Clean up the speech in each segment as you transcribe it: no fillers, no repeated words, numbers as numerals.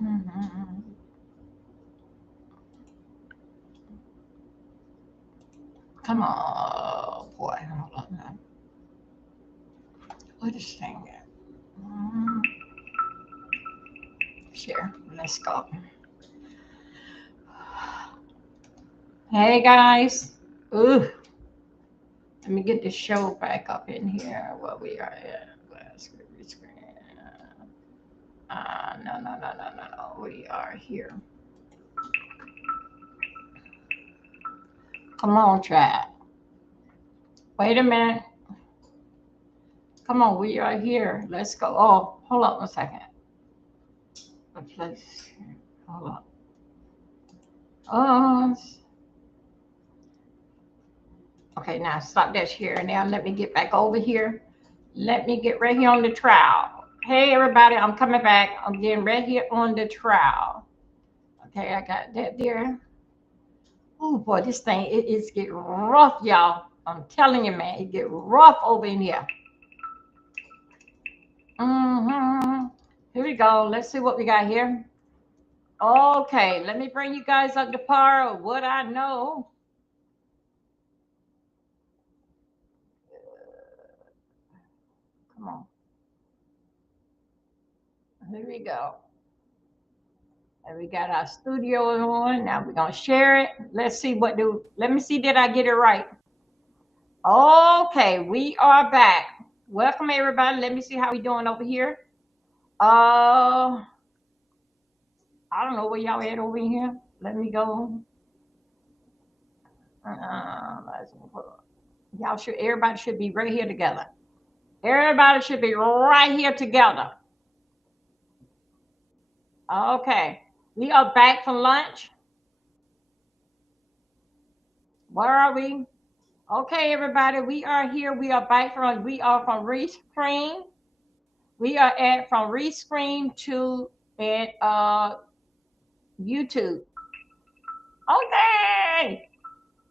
Mhm. Come on, boy. Hold on now. What is thing at? Mm, Share. Let's go. Hey guys. Ooh. Let me get the show back up in here where we are at. Let's get Restream. No. We are here. Come on, chat. Wait a minute. Come on, we are here. Let's go. Oh, hold up a second. Let's hold up. Oh, okay, now stop that here. Now let me get back over here. Let me get right here on the trial. Hey, everybody, I'm coming back. I'm getting right here on the trial. Okay, I got that there. Oh boy, this thing it is getting rough, y'all. I'm telling you, man, it get rough over in here. Here we go. Let's see what we got here. Okay, let me bring you guys up to par of what I know. Come on. Here we go. And we got our studio on. Now we're gonna share it. Let's see let me see, did I get it right? Okay, we are back. Welcome everybody. Let me see how we doing over here. I don't know where y'all at over here. Let me go. Y'all should, everybody should be right here together. Everybody should be right here together. Okay, we are back from lunch. Where are we? Okay, everybody, we are here. We are back from. We are from Restream. We are at from Restream to at YouTube. Okay.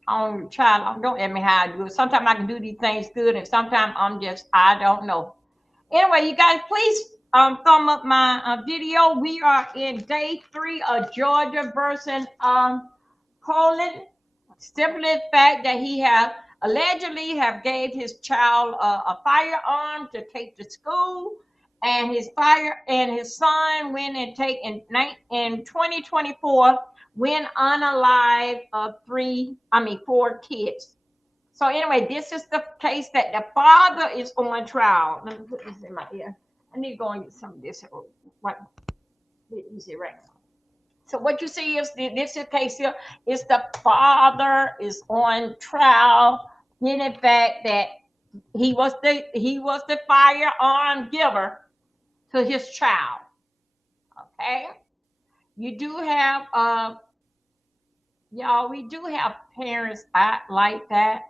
I'm trying. Don't ask me how I do it. Sometimes I can do these things good, and sometimes I don't know. Anyway, you guys, please thumb up my video. We are in day 3 of Georgia versus Poland. Simply the fact that he have allegedly have gave his child a firearm to take to school, and his son went and take in 2024 went unalive of 4 kids. So anyway, this is the case that the father is on trial. Let me put this in my ear. I need to go and get some of this. Right, easy, right? So what you see is this is case here is the father is on trial in the fact that he was the firearm giver to his child. Okay, you do have y'all. We do have parents act like that.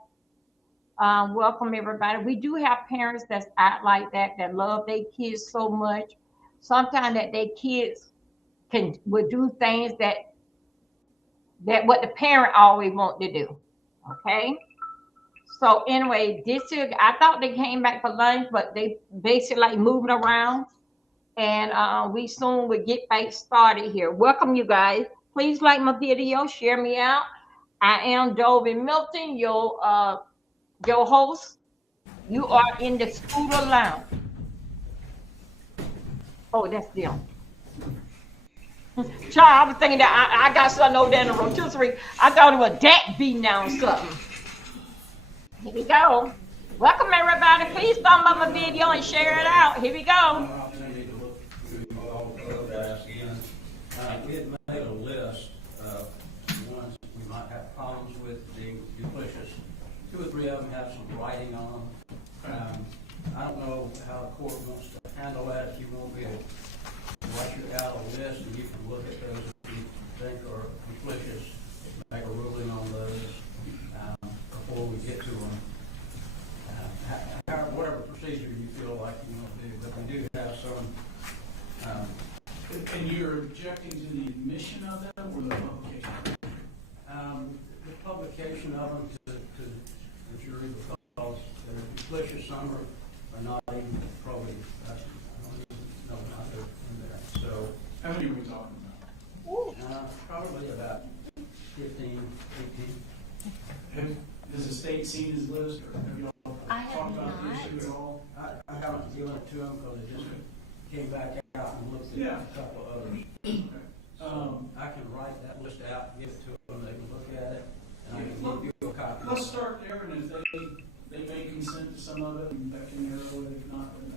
Welcome everybody. We do have parents that act like that love their kids so much. Sometimes that their kids would do things that what the parent always want to do. Okay. So anyway, this is I thought they came back for lunch, but they basically like moving around, and we soon will get back started here. Welcome you guys. Please like my video, share me out. I am Dovey Milton, your host. You are in the scooter lounge. Oh, that's them. Child, I was thinking that I got something over there in the rotisserie. I thought it was that beating down something. Here we go. Welcome everybody. Please thumb up my video and share it out. Here we go. We had made a list of the ones we might have problems with being duplicitous. 2 or 3 of them have some writing on them. I don't know how the court wants to handle that. If you want me to write you out a list and you can look at those if you think are duplicitous, make a ruling on those before we get to them. Whatever procedure you feel like you want to do, but we do have some. And you're objecting to the admission of them or the publication? The publication of them to the jury because they're duplicitous. Some are not even probably, I don't even know how they're in there. So, how many are we talking seen his list, or have y'all I have talked about the not. issue at all? I haven't given it to them because it just came back out and looked at Yeah. a couple of others. I can write that list out, give it to them, they can look at it, and I can give you a copy. Let's start there, and if they may consent to some of it, and that can narrow it. If not, then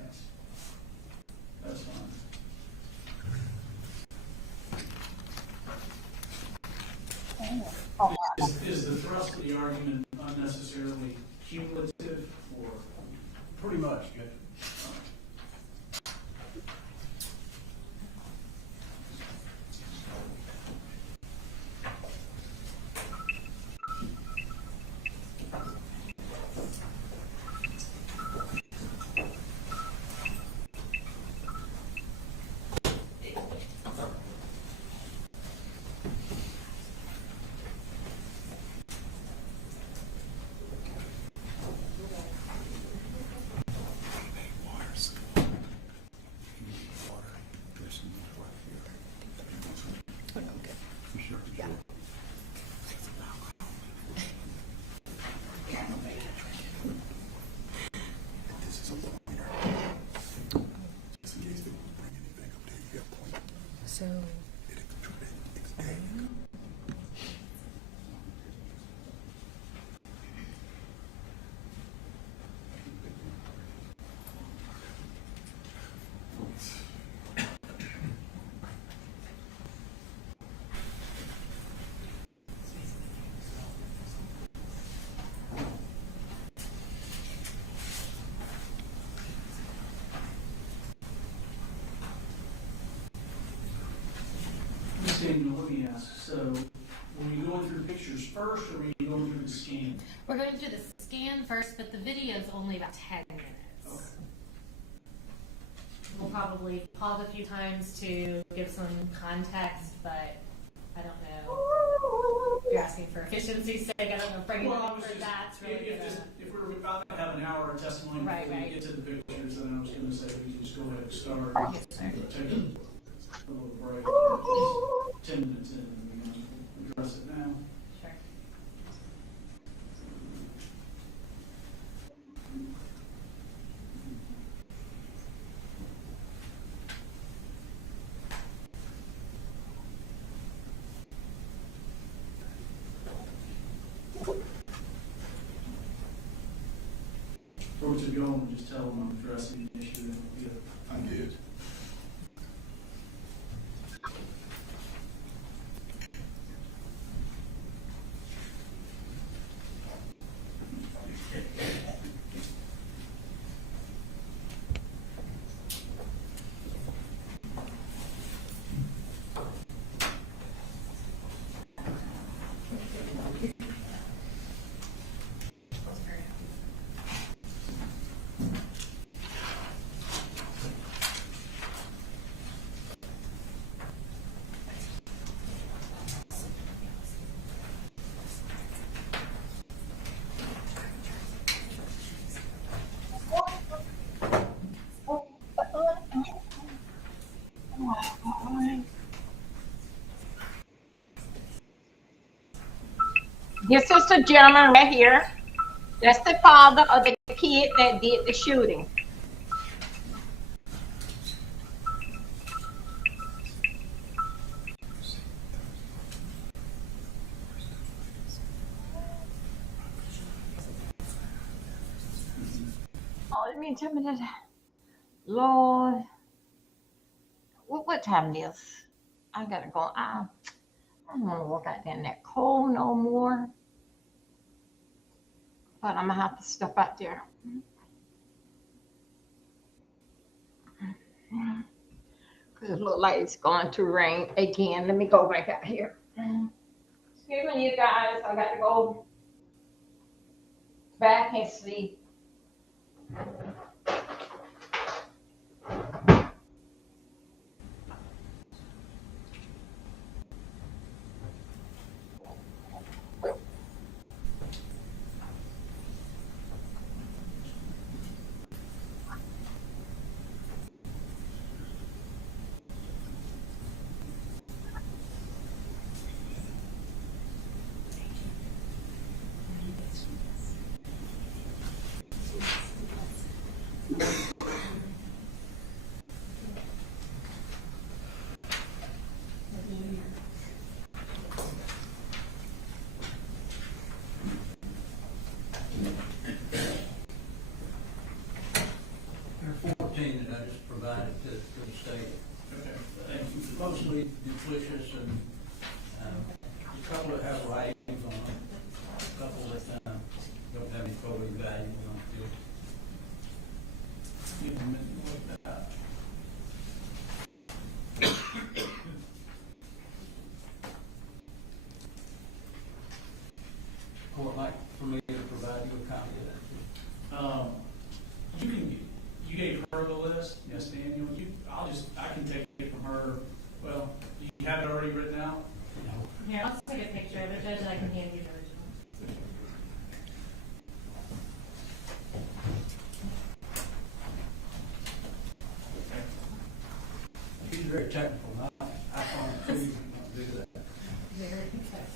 that's fine. Oh, Is the thrust of the argument unnecessarily cumulative, or? Pretty much, Judge. So, Ms. Daniel, let me ask, so were you going through pictures first, or were you going through the scan? we're going through the scan first, but the video is only about 10 minutes. Okay. We'll probably pause a few times to give some context, but I don't know. If you're asking for efficiency's sake, I don't know if bringing Well, it I up was for just, that's really if gonna... we're about to have an hour of testimony Right, before we right. get to the pictures, then I was gonna say we can just go ahead and start. Yes, sir. Take a little break, 10 minutes in, and we're gonna address it now. Sure. Or to go and just tell them I'm addressing the issue, and I did. this is the gentleman right here. That's the father of the kid that did the shooting. Oh, let me tell me that. Lord, what time it is? I gotta go. I don't want to walk out there in that cold no more. But I'm gonna have to step out there. Cause it look like it's going to rain again. Let me go back out here. Excuse me, you guys. I got to go back and sleep. mostly duplicious and a couple that have writings on them, a couple that don't have any photo value on it. Give them a minute to look that up. Court like for me to provide you a copy of that. You gave her the list, yes, Daniel. I can take it from her. Well, do you have it already written out? Here, I'll just take a picture of it, Judge, and I can hand you the original. He's very technical. I found it too, not do that. Very technical.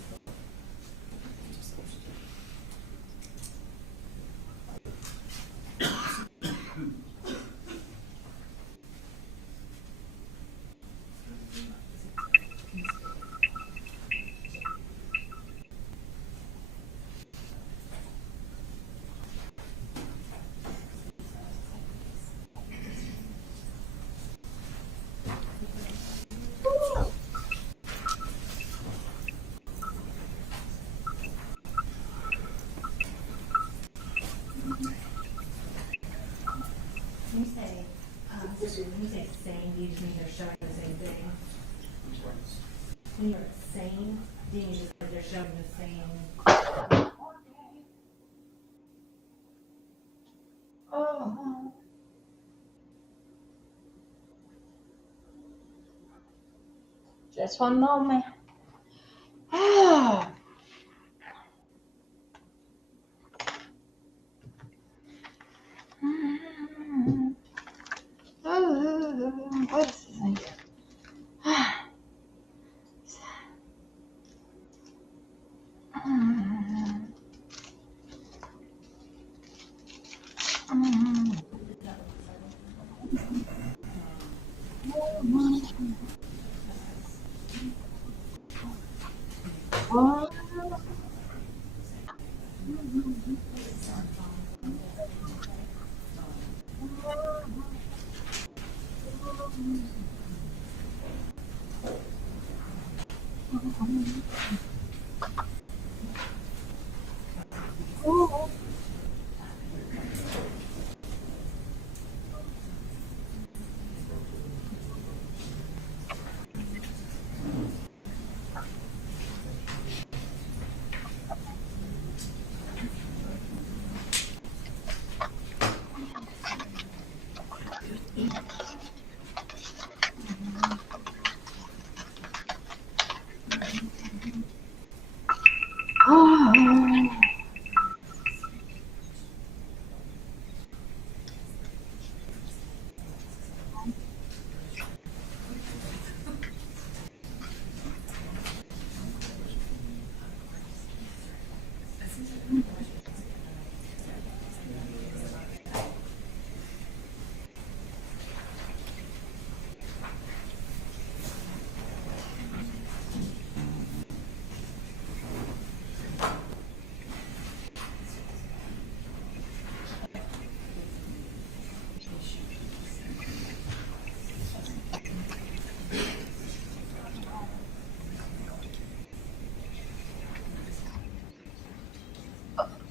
When you say same, do you just mean they're showing the same thing? When you're same, do you just like they're showing the same? Oh. Just one moment. Ah. What is this thing?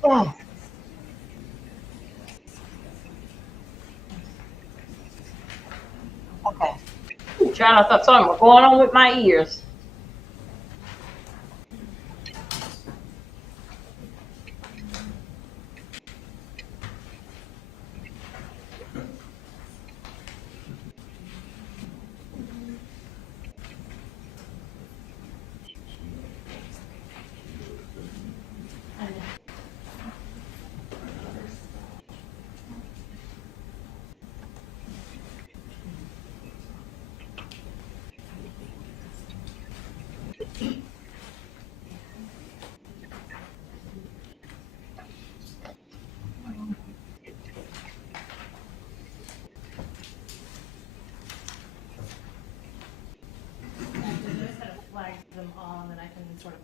Oh. Okay. Trying to thought something was going on with my ears. Them all, and then I can sort of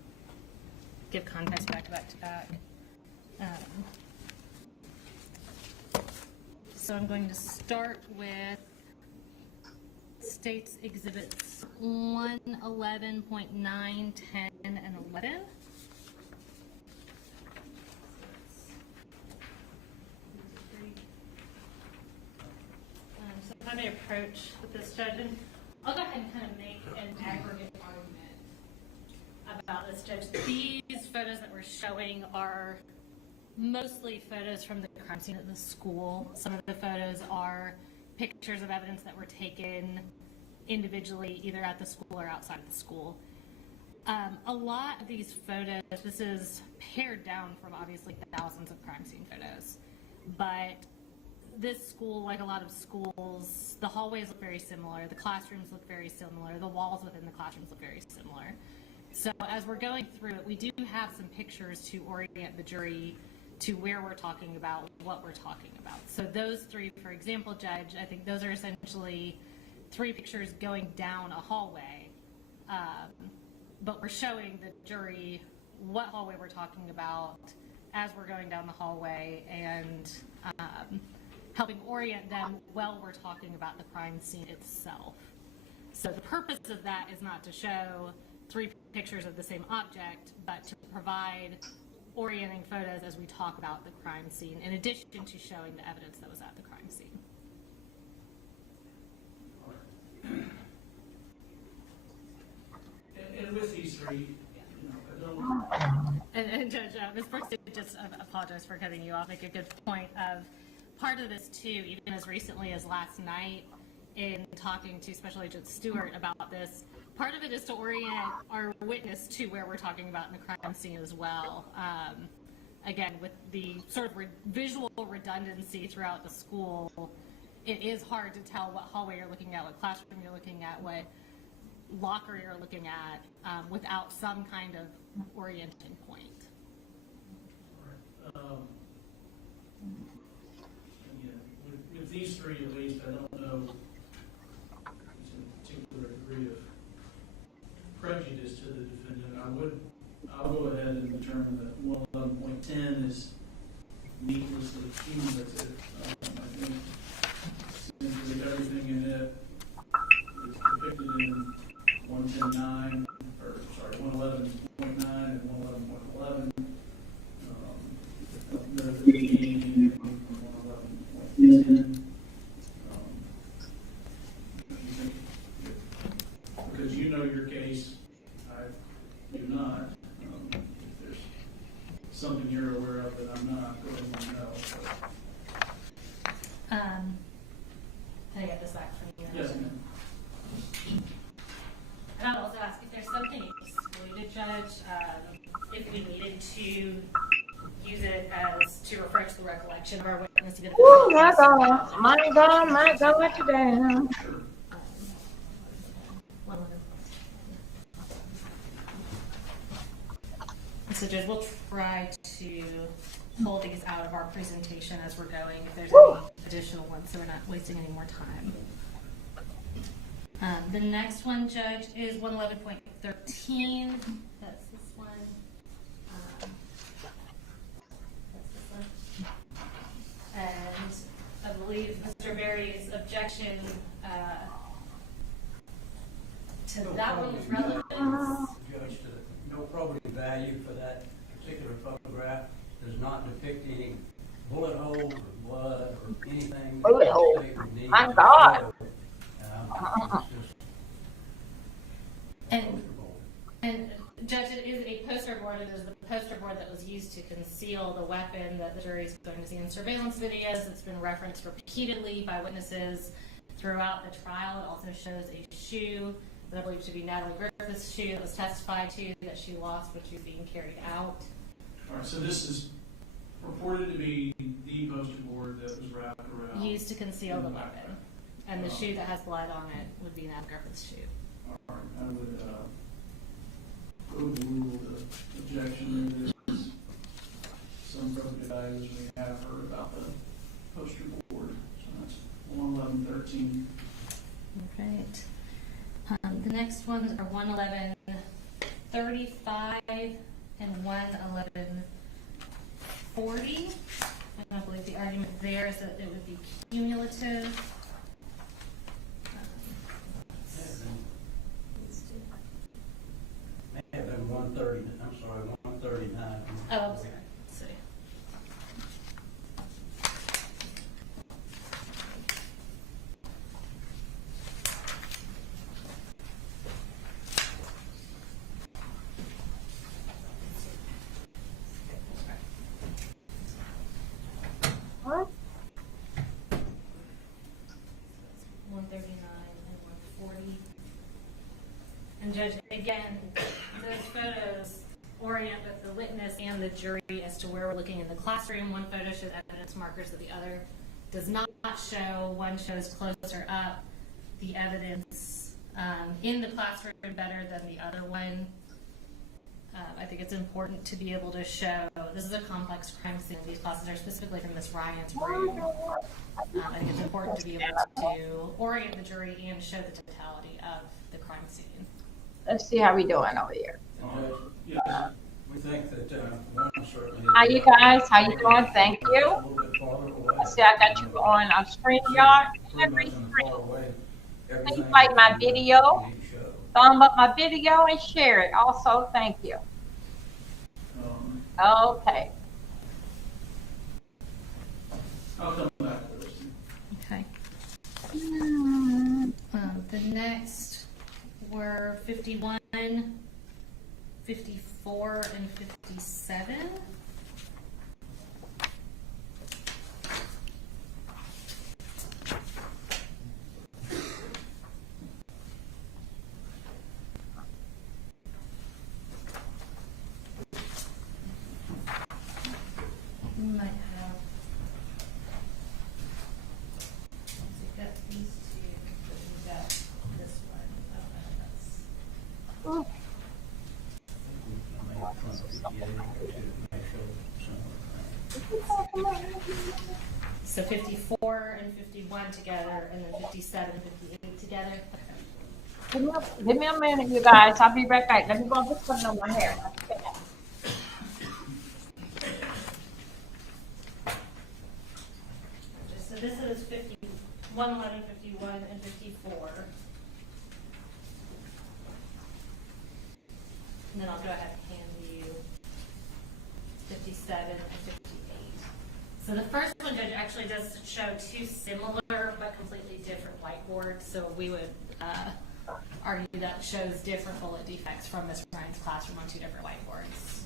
give context back to back to back. So I'm going to start with states exhibits 111.9, 10, and 11. So how do I approach with this, Judge? And I'll go ahead and kind of make an aggregate argument about this, Judge. These photos that we're showing are mostly photos from the crime scene at the school. Some of the photos are pictures of evidence that were taken individually, either at the school or outside of the school. A lot of these photos, this is pared down from obviously thousands of crime scene photos, but this school, like a lot of schools, the hallways look very similar, the classrooms look very similar, the walls within the classrooms look very similar. So as we're going through it, we do have some pictures to orient the jury to where we're talking about, what we're talking about. So those three, for example, Judge, I think those are essentially three pictures going down a hallway, but we're showing the jury what hallway we're talking about as we're going down the hallway and helping orient them while we're talking about the crime scene itself. So the purpose of that is not to show three pictures of the same object, but to provide orienting photos as we talk about the crime scene, in addition to showing the evidence that was at the crime scene. And with these three, you know, I don't. And Judge, Ms. Brooks did just apologize for cutting you off, make a good point of part of this too, even as recently as last night in talking to Special Agent Stewart about this, part of it is to orient our witness to where we're talking about in the crime scene as well. Again, with the sort of visual redundancy throughout the school, it is hard to tell what hallway you're looking at, what classroom you're looking at, what locker you're looking at, without some kind of orienting point. With these three at least, I don't know to a particular degree of prejudice to the defendant. I'll go ahead and determine that 111.10 is needlessly cumulative. I think simply everything in it is depicted in 110.9, or sorry, 111.9 and 111.11. The beginning from 111.10. Because you know your case, I do not. If there's something you're aware of that I'm not, go ahead and know. Can I get this back from you? Yes, ma'am. And I'll also ask if there's something excluded, Judge, if we needed to use it as to refresh the recollection of our witness. Oh my God, my God, what you doing? Sure. So Judge, we'll try to pull these out of our presentation as we're going, if there's any additional ones, so we're not wasting any more time. The next one, Judge, is 111.13. That's this one. That's this one. And I believe Mr. Berry's objection to that one was relevant. Judge, no probative value for that particular photograph, does not depict any bullet holes or blood or anything. Bullet hole. My God. And Judge, it is a poster board. It is the poster board that was used to conceal the weapon that the jury is going to see in surveillance videos. It's been referenced repeatedly by witnesses throughout the trial. It also shows a shoe that I believe to be Natalie Griffith's shoe that was testified to that she lost when she was being carried out. All right, so this is purported to be the poster board that was wrapped around. Used to conceal the weapon. And the shoe that has blood on it would be Natalie Griffith's shoe. All right, I would overrule the objection. There is some probative values we have heard about the poster board. So that's 111.13. All right. The next ones are 111.35 and 111.40. And I believe the argument there is that it would be cumulative. have been 130, I'm sorry, 139. Oh, I'm sorry. Let's see. What? 139 and 140. And Judge, again, those photos orient with the witness and the jury as to where we're looking in the classroom. One photo shows evidence markers that the other does not show. One shows closer up the evidence in the classroom better than the other one. I think it's important to be able to show, this is a complex crime scene. These classes are specifically from Miss Ryan's room. I think it's important to be able to orient the jury and show the totality of the crime scene. Let's see how we doing over here. Yeah, We think that one certainly. How you guys? How you doing? Thank A you. little bit farther away. I see I got you on a StreamYard and Pretty much in the far Restream. away. Please like my video, thumb up my video, and share it. Also, thank you. Okay. I'll come back to this. Okay. The next were 51, 54, and 57. We might have. So we've got these two, but we've got this one. Oh, no, that's. So 54 and 51 together, and then 57 and 58 together. Give me a minute, you guys. I'll be right back. Let me go put something on my hair. So this is 51, 11, 51, and 54. And then I'll go ahead and hand you 57 and 58. So the first one, Judge, actually does show two similar but completely different whiteboards. So we would argue that shows different bullet defects from Ms. Ryan's classroom on two different whiteboards.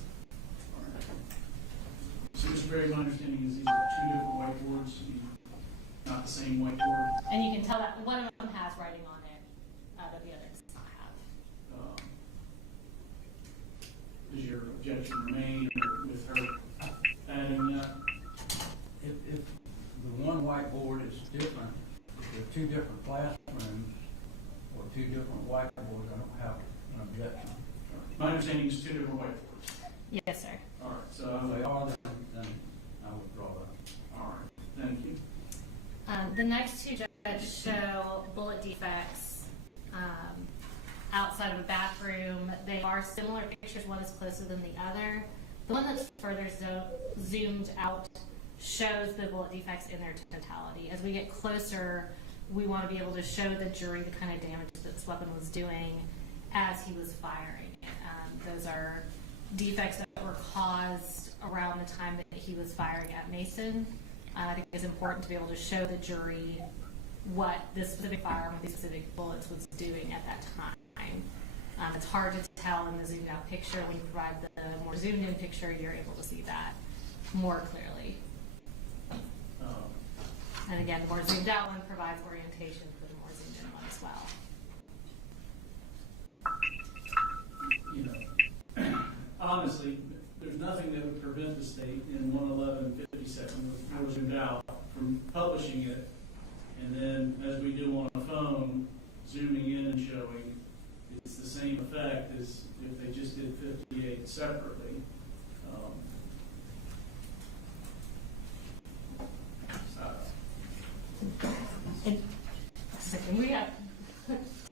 So Mr. Berry, my understanding is these are two different whiteboards, not the same whiteboard. And you can tell that one of them has writing on it, but the other does not have. Does your objection remain with her adding that? If the one whiteboard is different, if they're two different classrooms or two different whiteboards, I don't have an objection. My understanding is two different whiteboards. Yes, sir. All right, If so, they are, then I withdraw that. all right, thank you. The next two, Judge, show bullet defects outside of a bathroom. They are similar pictures. One is closer than the other. The one that's further zoomed out shows the bullet defects in their totality. As we get closer, we want to be able to show the jury the kind of damage that this weapon was doing as he was firing it. Those are defects that were caused around the time that he was firing at Mason. I think it's important to be able to show the jury what this specific firearm with these specific bullets was doing at that time. It's hard to tell in the zoomed out picture. When you provide the more zoomed in picture, you're able to see that more clearly. And again, the more zoomed out one provides orientation for the more zoomed in one as well. You know, honestly, there's nothing that would prevent the state in 11157 with more zoomed out from publishing it, and then as we do on a phone, zooming in and showing, it's the same effect as if they just did 58 separately. And we have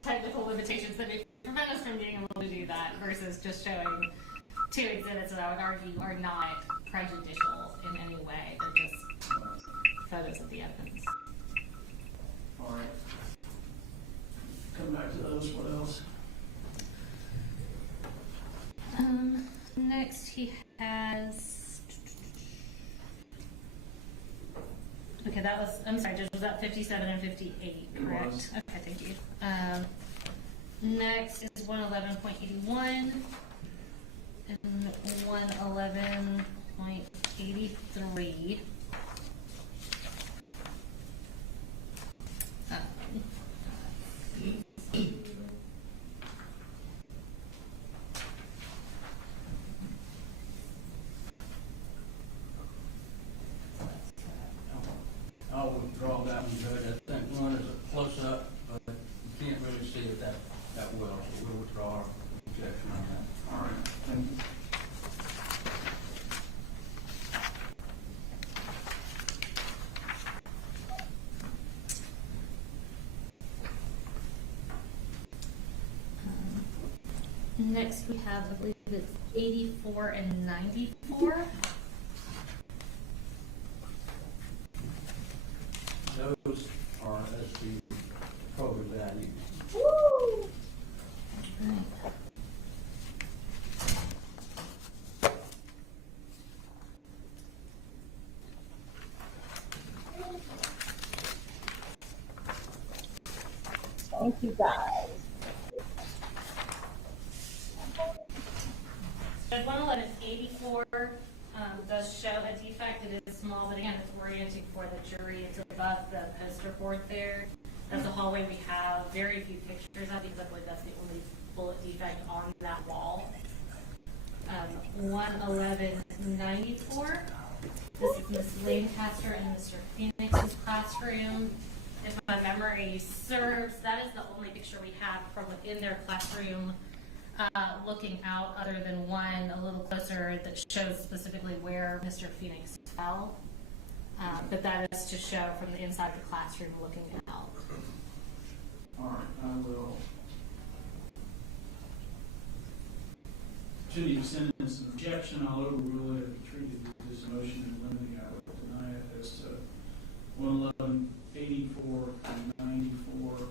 technical limitations that may prevent us from being able to do that versus just showing two exhibits that I would argue are not prejudicial in any way. They're just photos of the evidence. All right. Come back to those. What else? Next he has, okay, that was, I'm sorry, Judge, was that 57 and 58, correct? was. Okay, thank you. Next is 111.81 and 111.83. I'll withdraw that one, Judge. I think one is a close-up, but you can't really see it that well, so we'll withdraw our objection on that. All right, thank you. Next we have, I believe it's 84 and 94. Those are as the program value. Woo! Thank you, guys. Judge 111.84 does show a defect. It is small, but again, it's orienting for the jury. It's above the poster board there. That's a hallway we have very few pictures of because I believe that's the only bullet defect on that wall. 111.94. This is Miss Lancaster and Mr. Phoenix's classroom. If my memory serves, that is the only picture we have from within their classroom looking out, other than one a little closer that shows specifically where Mr. Phoenix fell. But that is to show from the inside of the classroom looking out. All right, I will. Should you send us an objection, I'll overrule it if you treated this motion in limiting, I would deny it as to 111.84 and 94.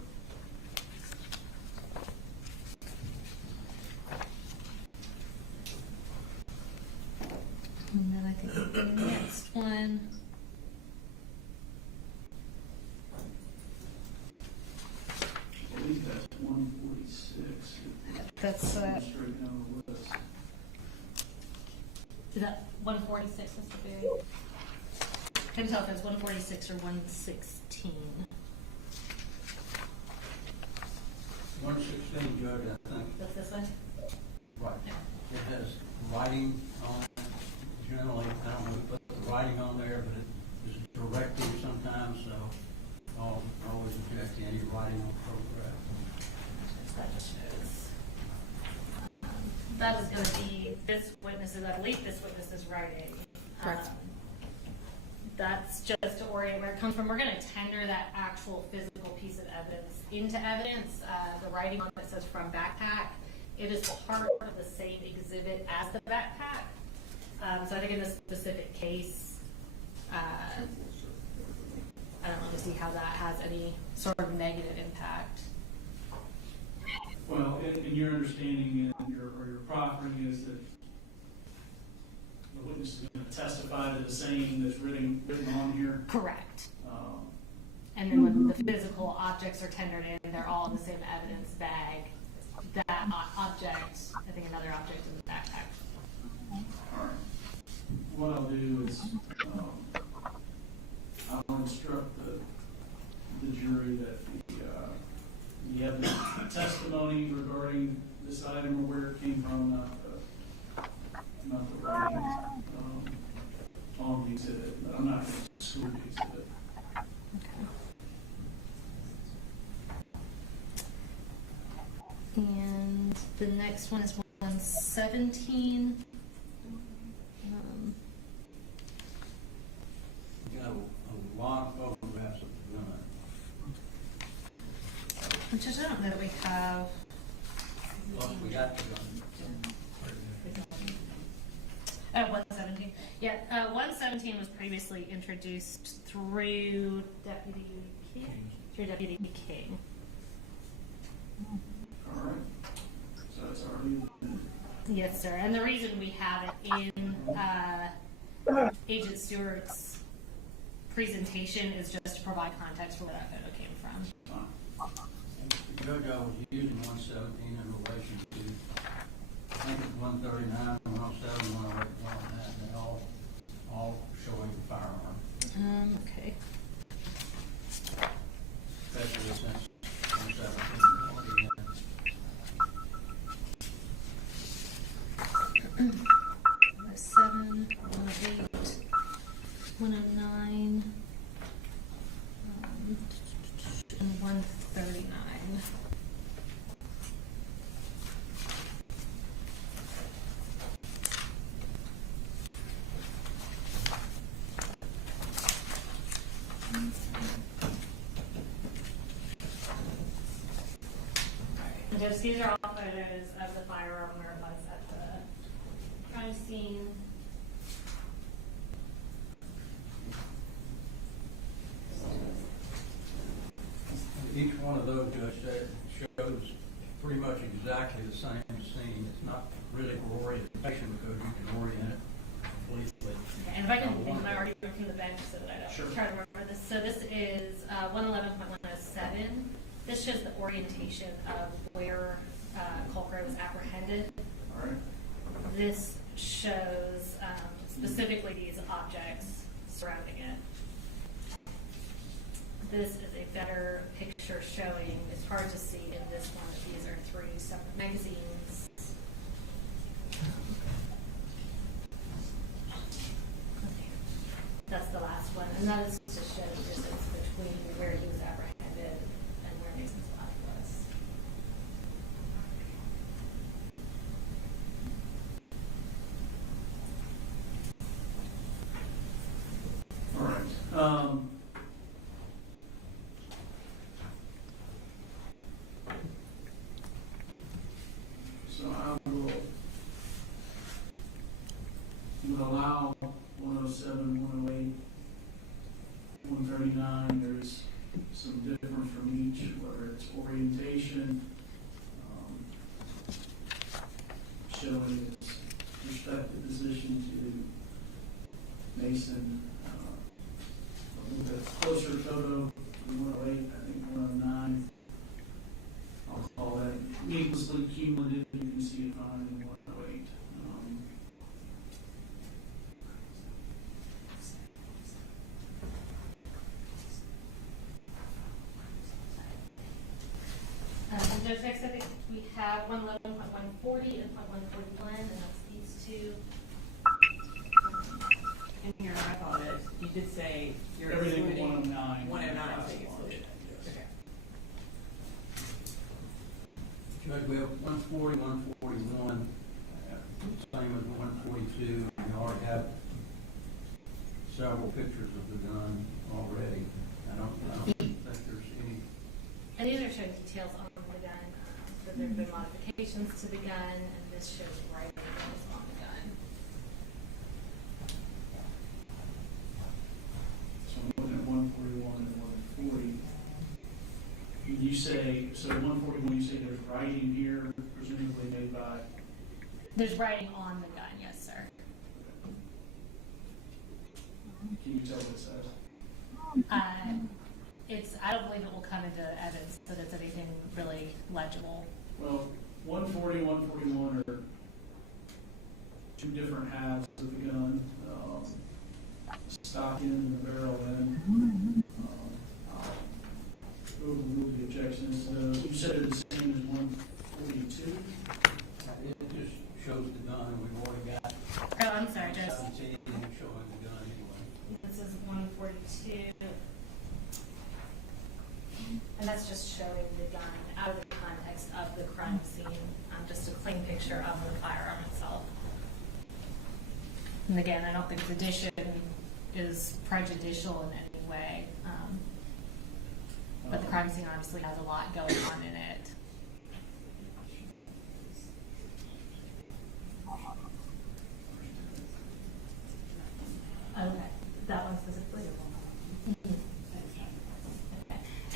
And then I think the next one. I believe that's 146. That's Straight down the list. is that 146, Mr. Berry? Couldn't tell if it's 146 or 116. 116, Judge, I think. That's this one? Right. It has writing on it. Generally, I don't know if we put the writing on there, but it is directive sometimes, so I'll always object to any writing on photograph. That just shows. That is going to be this witness's, I believe this witness's writing. Correct. That's just to orient where it comes from. We're going to tender that actual physical piece of evidence into evidence. The writing on it says from backpack. It is part of the same exhibit as the backpack. So I think in this specific case, I don't really see how that has any sort of negative impact. Well, in your understanding and your proffering is that the witness is going to testify to the same that's written on here. Correct. And then when the physical objects are tendered in, they're all in the same evidence bag. That object, I think another object in the backpack. All right. What I'll do is I'll instruct the jury that the evidence testimony regarding this item or where it came from, not the writing on the exhibit. But I'm not going to exclude the exhibit. And the next one is 117. You got a lot of photographs of the gun. Which I don't know that we have. Plus, we got the gun. 117. Yeah, 117 was previously introduced through Deputy King. All right. So it's already been Yes, sir. And the reason we have it in Agent Stewart's presentation is just to provide context for where that photo came from. Judge, I was using 117 in relation to, I think it's 139, 107, 108, 109, they're all showing the firearm. Okay. Especially since 117 107, 108, 109, and 139. Just these are all photos of the firearm where it was at the crime scene. Each one of those, Judge, said shows pretty much exactly the same scene. It's not really orientation because you can orient it completely. Okay, and if I can already go from the bench so that I don't try to remember this. So this is 111.107. This shows the orientation of where Colcro was apprehended. All right. This shows specifically these objects surrounding it. This is a better picture showing, it's hard to see in this one, that these are 3 separate magazines. That's the last one, and that is to show the distance between where he was apprehended and where Mason's body was. All right. So I will allow 107, 108, 139. There's some difference from each, whether it's orientation, showing its respective position to Mason. I think that's closer photo to 108, I think 109. I'll call that needlessly cumulative. You can see it fine in 108. Judge, next I think we have 111.140 and 141, and that's these two. In here, I thought it, you did say you're Everything excluding 109. 109, so you excluded. Okay. Judge, we have 140, 141, same as 142. We already have several pictures of the gun already. I don't think there's any. And these are showing details on the gun, that there have been modifications to the gun, and this shows writing that is on the gun. So I'm looking at 141 and 140. You say, so 141, you say there's writing here, presumably made by. There's writing on the gun, yes, sir. Can you tell what it says? I don't believe it will come into evidence that it's anything really legible. Well, 140, 141 are two different halves of the gun. Stock end and the barrel end. Overrule the objections. You said it's the same as 142? It just shows the gun. We've already got Oh, I'm sorry, Judge. 17 showing the gun anyway. This is 142. And that's just showing the gun out of the context of the crime scene, just a clean picture of the firearm itself. And again, I don't think the addition is prejudicial in any way, but the crime scene obviously has a lot going on in it. Okay, that one specifically.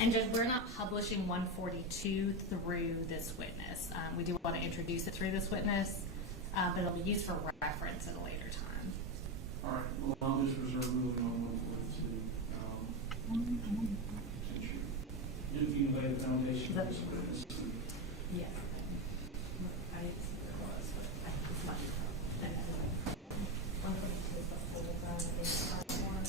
And Judge, we're not publishing 142 through this witness. We do want to introduce it through this witness. but it'll be used for reference at a later time. All right, well, I'll just reserve ruling on 142. If you lay the foundation for this witness. Yes. I didn't see where it was, but it's much. 122 is the full ground, I think, part one,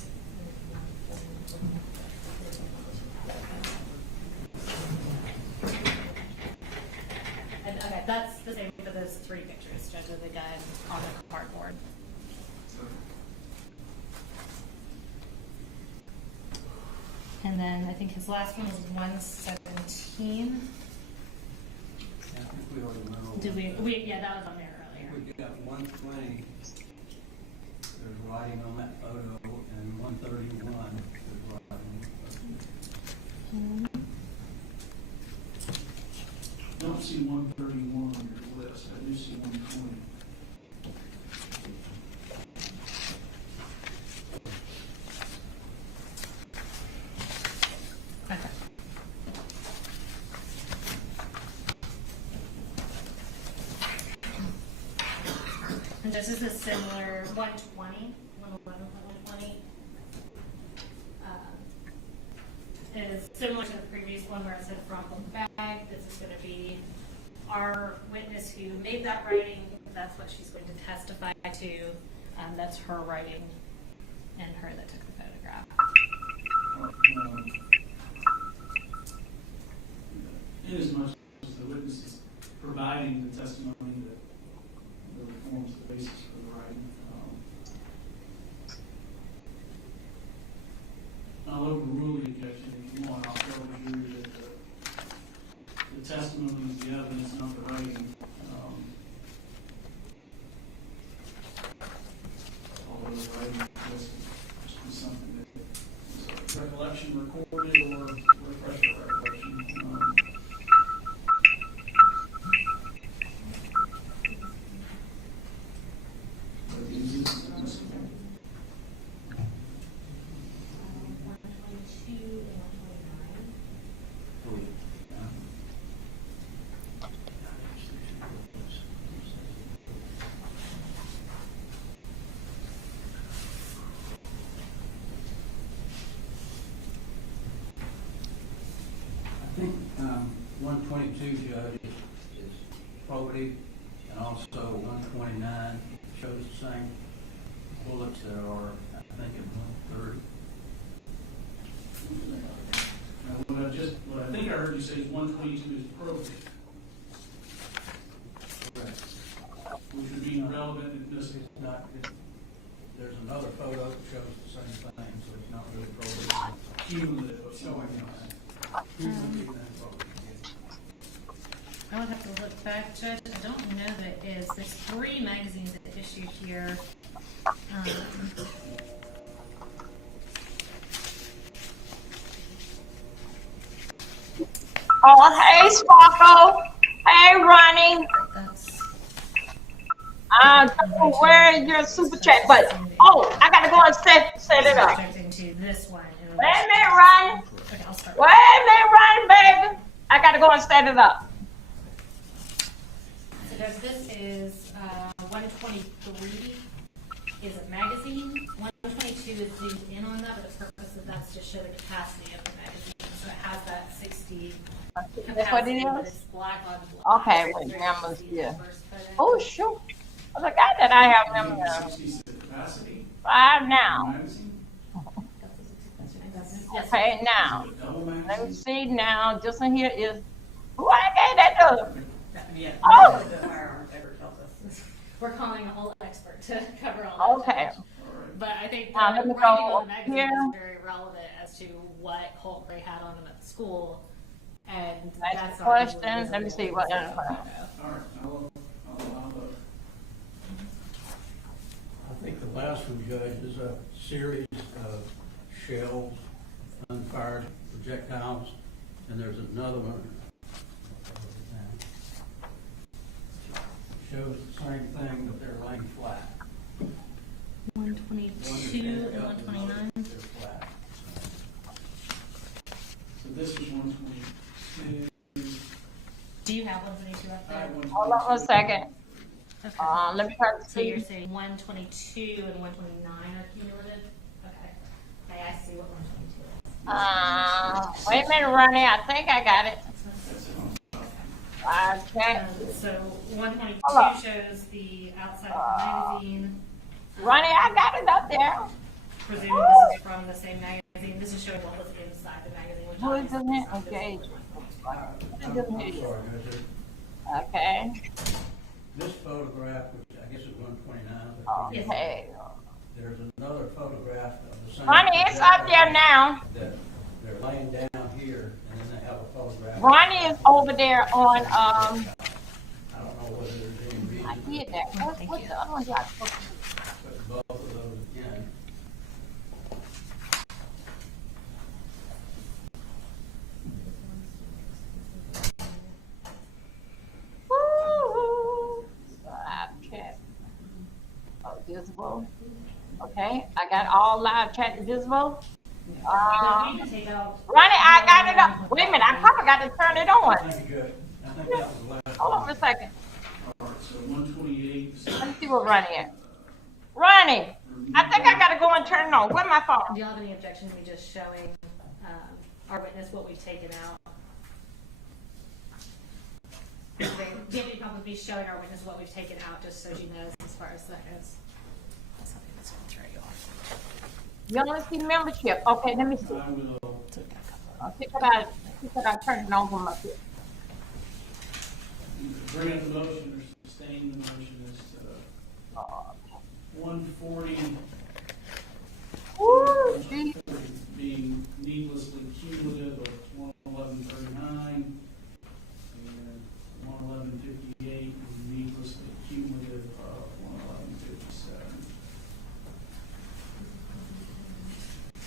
And okay, that's the same for those three pictures, Judge, of the gun on the cardboard. And then I think his last one was 117. I think we already went over Did that. yeah, that was on there earlier. We got 120, there's writing on that photo, and 131, there's writing. I don't see 131 on your list. I do see 120. Okay. And this is a similar 120, 111, 120. Is similar to the previous one where it said front book bag. This is going to be our witness who made that writing. That's what she's going to testify to. That's her writing and her that took the photograph. Inasmuch as the witness is providing the testimony that forms the basis for the writing, I'll overrule the objection if you want. I'll tell the jury that the testimony is the evidence, not the writing. Although the writing just be something that is a recollection recorded or refresh the recollection. But the existence of this 122 and 129. I think 122, Judge, is probity, and also 129 shows the same bullets that are, I think, in 130. Now, what I think I heard you say is 122 is probate, Correct. which would be relevant in this. It's not, there's another photo that shows the same thing, so it's not really probity. Cumulative of Showing something you else. I would have to look back, Judge. I don't know that it is. There's 3 magazines that issue here. Oh, hey, Sparkle. Hey, Ronnie. That's Where is your super chat button? Oh, I gotta go and set it up. subject to this one. Wait a minute, Ronnie. Okay, I'll start. Wait a minute, Ronnie, baby. I gotta go and set it up. So Judge, this is 123 is a magazine. 122 is zoomed in on that, but the purpose of that's to show the capacity of the magazine. So it has that 60 That's what capacity, it but is? it's black on black. Okay, So wait, you numbers, can see yeah. the first photo. Oh, shoot. I forgot that I have them 60 capacity. 5 now. Magazine? Yes. Okay, now. Is it a double Let me magazine? see now. Just in here is who I gave that to. Yeah. Oh. The firearms ever tells us. We're calling a whole expert to cover all that. Okay. All right. But I think the Now, let me writing go on the magazine here. is very relevant as to what Holt Gray had on him at the school. And Next that's not question. really Let me visible see what in else. the photo. All right, I'll allow those. I think the last one, Judge, is a series of shells, unfired projectiles, and there's another one. Shows the same thing, but they're laying flat. 122 and 129. They're flat. So this is 122. Do you have 122 up I have there? 122. Hold on a second. Okay. Let me try to So you're see. saying 122 and 129 are cumulative? Okay. May I see what 122 is? Wait a minute, Ronnie. I think I got it. Live chat. So Hold 122 up. shows the outside of the magazine. Ronnie, I got it up there. Presuming this is from the same magazine. This is showing what was inside the magazine, which Who is obviously doing is it? not Okay. visible. I'm sorry, Judge. Okay. This photograph, which I guess is 129, Yes. Okay. there's another photograph of the same. Ronnie, it's up there now. That they're laying down here, and then they have a photograph. Ronnie is over there on, I don't know whether there's any I reason did that. What's the other one? Do I supposed to do? to put both of those in. Woo! Live chat. Oh, visible. Okay, I got all live chat visible. So we need to take out. Ronnie, I got it up. Wait a minute, I probably got to turn it on. Thank you, Judge. I think that was the last. Hold on for a second. All right, so 128. Let me see what Ronnie is. Ronnie, I think I got to go and turn it on. Where's my phone? Do y'all have any objection to me just showing our witness what we've taken out? Maybe probably showing our witness what we've taken out, just so she knows as far as that goes. Something that's going to throw you off. You only see membership. Okay, let me see. I will I'll pick it out. Turn it on from up here. bring up the motion or sustain the motion as 140 Woo, gee. being needlessly cumulative of 11139 and 11158 being needlessly cumulative of 11157.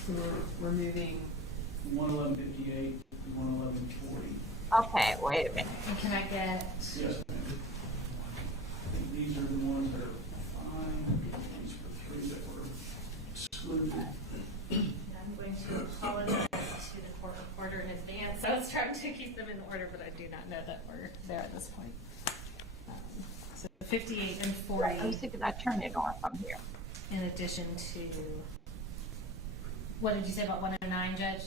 We're removing 11158 and 11140. Okay, wait a minute. And can I get, Yes, ma'am. I think these are the ones that are fine. These were three that were excluded. I'm going to apologize to the court reporter in advance. I was trying to keep them in order, but I do not know that we're there at this point. So 58 and Let me 40 see, because I turn it on from here. in addition to, what did you say about 109, Judge?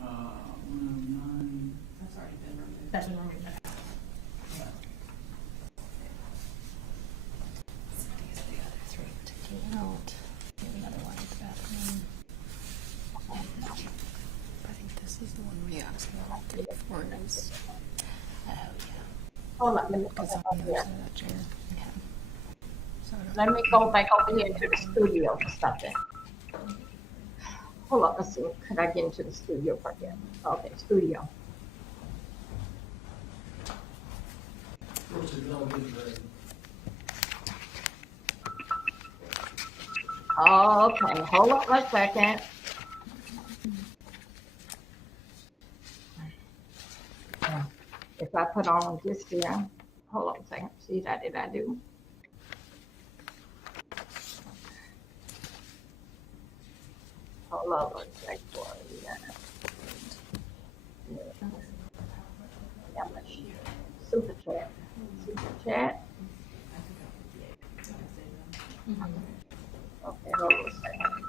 109. That's already been removed. That's been removed. Okay. So these are the other three we're taking out. The other one at the bathroom. I think this is the one we asked about the foreigners. Oh, yeah. Hold on, let me go Because back on up the other here. side of that chair. Okay. So I don't Let me go back over here to the studio or something. Hold on, let's see. Could I get into the studio for here? Okay, studio. What's it all been read? Okay, hold on one second. If I put on this here, hold on a second. See, that did I do? Hold on one second. Yeah, super chat. Super chat. Okay, hold on a second.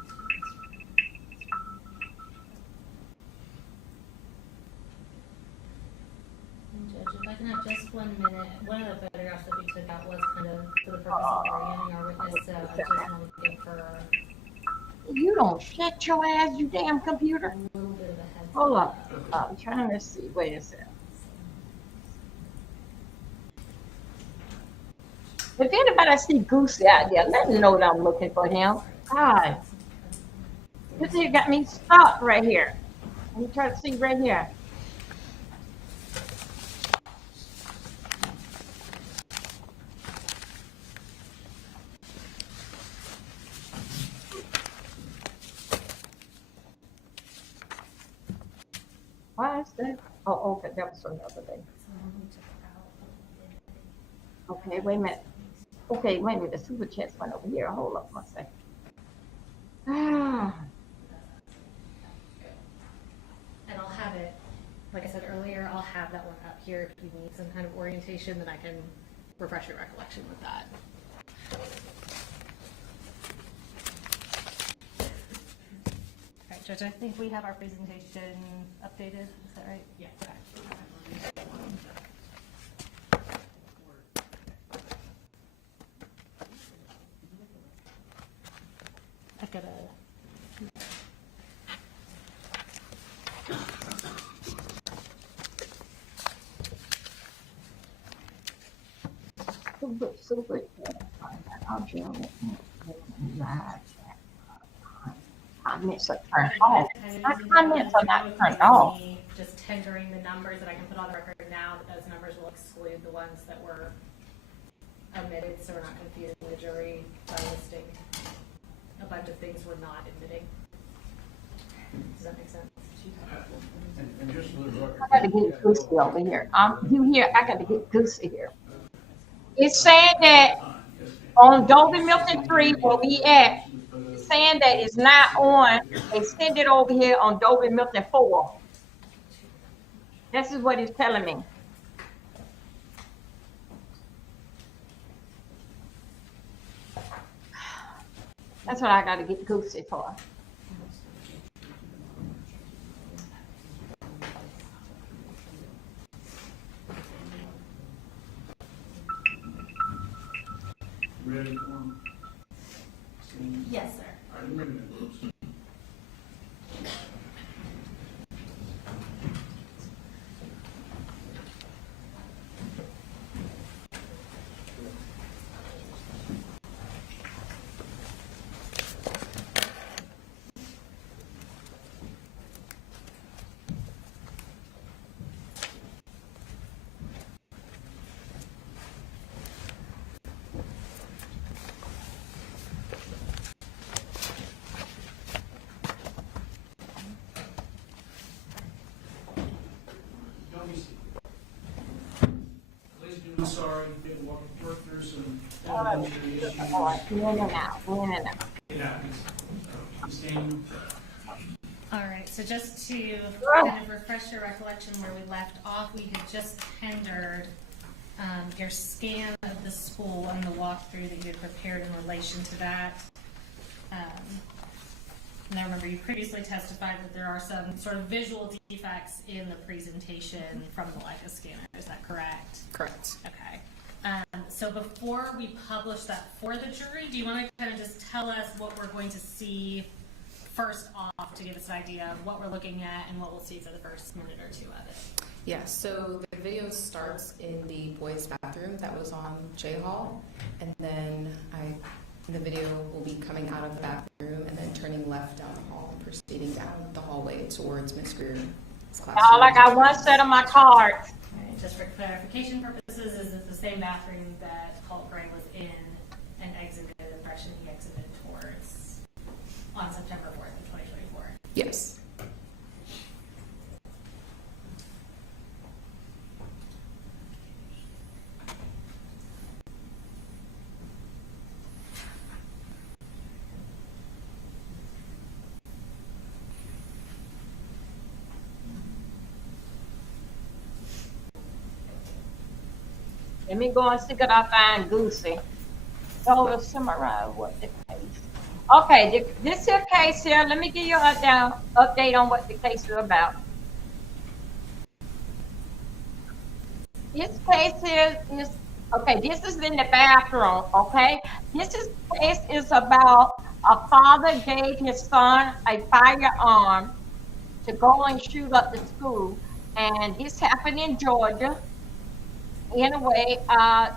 Judge, if I can have just 1 minute, one of the photographs that we took out was kind of for the purpose of orienting our witness, so I just wanted to give her You don't shut your ass, you damn computer. a little bit of a heads Hold up. up. I'm trying to see. Wait a second. If anybody see Goosey out there, let me know that I'm looking for him. God, this here got me stuck right here. Let me try to see right here. Why is that? Oh, okay, that was another thing. Okay, wait a minute. Okay, wait a minute. The super chat's went over here. Hold up one second. Ah, And I'll have it, like I said earlier, I'll have that one up here if you need some kind of orientation that I can refresh your recollection with that. All right, Judge, I think we have our presentation updated. Is that right? Yeah. Okay. I've got a. Super. Comments are turned off. My comments are not turned off. Just tendering the numbers that I can put on the record now, that those numbers will exclude the ones that were omitted, so we're not confusing the jury by listing a bunch of things we're not admitting. Does that make sense? And just for the record. I got to get Goosey over here. You here? I got to get Goosey here. It's saying that on Dolby Milton 3, where we at, it's saying that it's not on. They send it over here on Dolby Milton 4. This is what it's telling me. That's what I got to get Goosey for. Ready for them? Yes, sir. All right, I'm ready to I'm sorry, didn't work through some elementary issues. All right, in and out, in and out. It happens. Stand. All right, so just to kind of refresh your recollection where we left off, we had just tendered your scan of the school and the walkthrough that you had prepared in relation to that. And I remember you previously testified that there are some sort of visual defects in the presentation from the Leica scanner. Is that correct? Correct. Okay. So before we publish that for the jury, do you want to kind of just tell us what we're going to see first off to give us an idea of what we're looking at and what we'll see for the first minute or two of it? Yeah, so the video starts in the boys' bathroom that was on J Hall, and then the video will be coming out of the bathroom and then turning left down the hall and proceeding down the hallway towards Miss Greer's classroom. All I got one set of my cards. Right, just for clarification purposes, is it the same bathroom that Holt Gray was in and exited, the direction he exited towards on September 4th of 2024? Yes. Let me go and see if I find Goosey. So we'll summarize what the case. Okay, this here case here, let me give you an update on what the case is about. This case is okay, this is in the bathroom, okay? Case is about a father gave his son a firearm to go and shoot up the school. And this happened in Georgia. Anyway,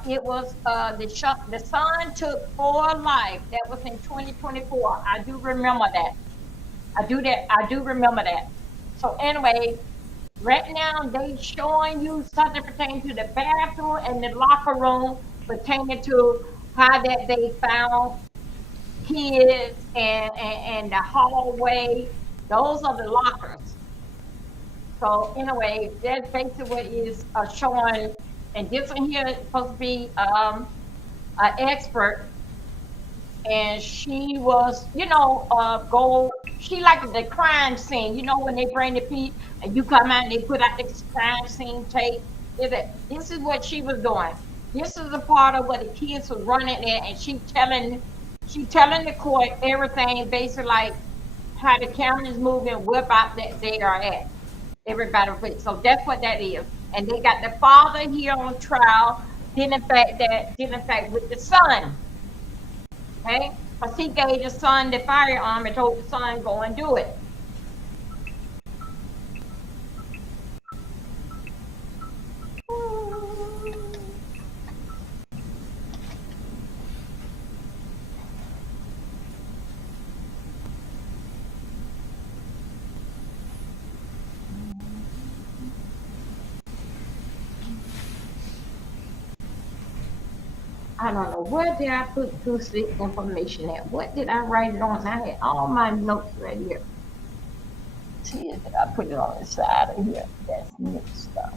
it was the son took 4 lives. That was in 2024. I do remember that. I do remember that. So anyway, right now they showing you something pertaining to the bathroom and the locker room pertaining to how that they found kids and the hallway. Those are the lockers. So anyway, that's basically what is showing. And this one here is supposed to be an expert. And she was, she liked the crime scene. You know, when they bring the people and you come out and they put out the crime scene tape. This is what she was doing. This is the part of where the kids was running there, and she telling the court everything, basically like how the cameras moving, what about that they are at. Everybody, so that's what that is. And they got the father here on trial, then in fact with the son, okay? Because he gave the son the firearm and told the son go and do it. I don't know, where did I put this information at? What did I write it on? I had all my notes right here. See, did I put it on the side of here? That's new stuff.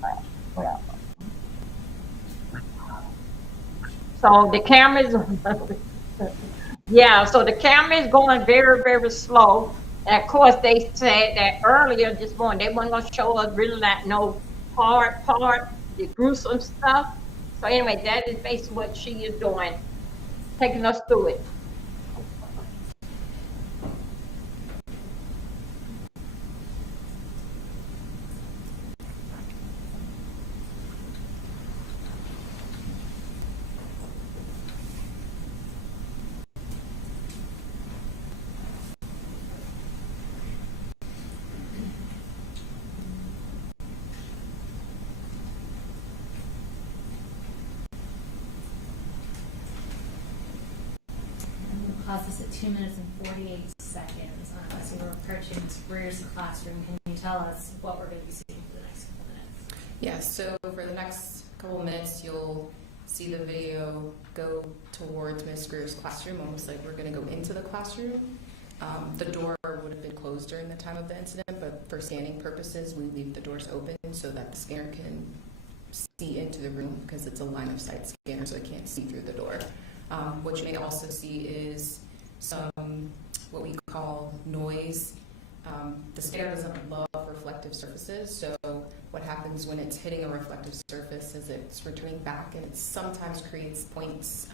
Right. Well, so the cameras, yeah, so the camera is going very, very slow. And of course, they said that earlier this morning, they weren't going to show us really like no part, the gruesome stuff. So anyway, that is basically what she is doing, taking us through it. Pause this at 2 minutes and 48 seconds. So we're approaching Ms. Breer's classroom. Can you tell us what we're going to be seeing for the next couple minutes? Yeah, so for the next couple minutes, you'll see the video go towards Ms. Greer's classroom, almost like we're going to go into the classroom. The door would have been closed during the time of the incident, but for scanning purposes, we leave the doors open so that the scanner can see into the room because it's a line of sight scanner, so it can't see through the door. What you may also see is some what we call noise. The scanner doesn't love reflective surfaces, so what happens when it's hitting a reflective surface is it's returning back, and it sometimes creates points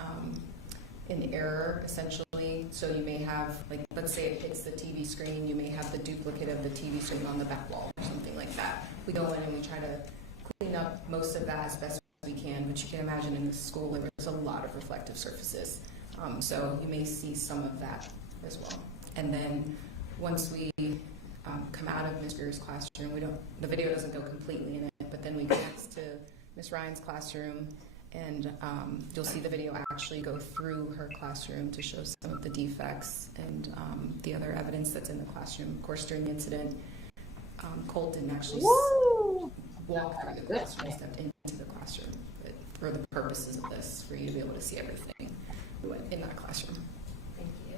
in error, essentially. So you may have, like, let's say it hits the TV screen, you may have the duplicate of the TV screen on the back wall or something like that. We go in and we try to clean up most of that as best we can, but you can imagine in the school there's a lot of reflective surfaces. So you may see some of that as well. And then once we come out of Ms. Greer's classroom, the video doesn't go completely in it, but then we go next to Ms. Ryan's classroom, and you'll see the video actually go through her classroom to show some of the defects and the other evidence that's in the classroom. Of course, during the incident, Colt didn't actually walk through the classroom, he stepped into the classroom. But for the purposes of this, for you to be able to see everything in that classroom. Thank you.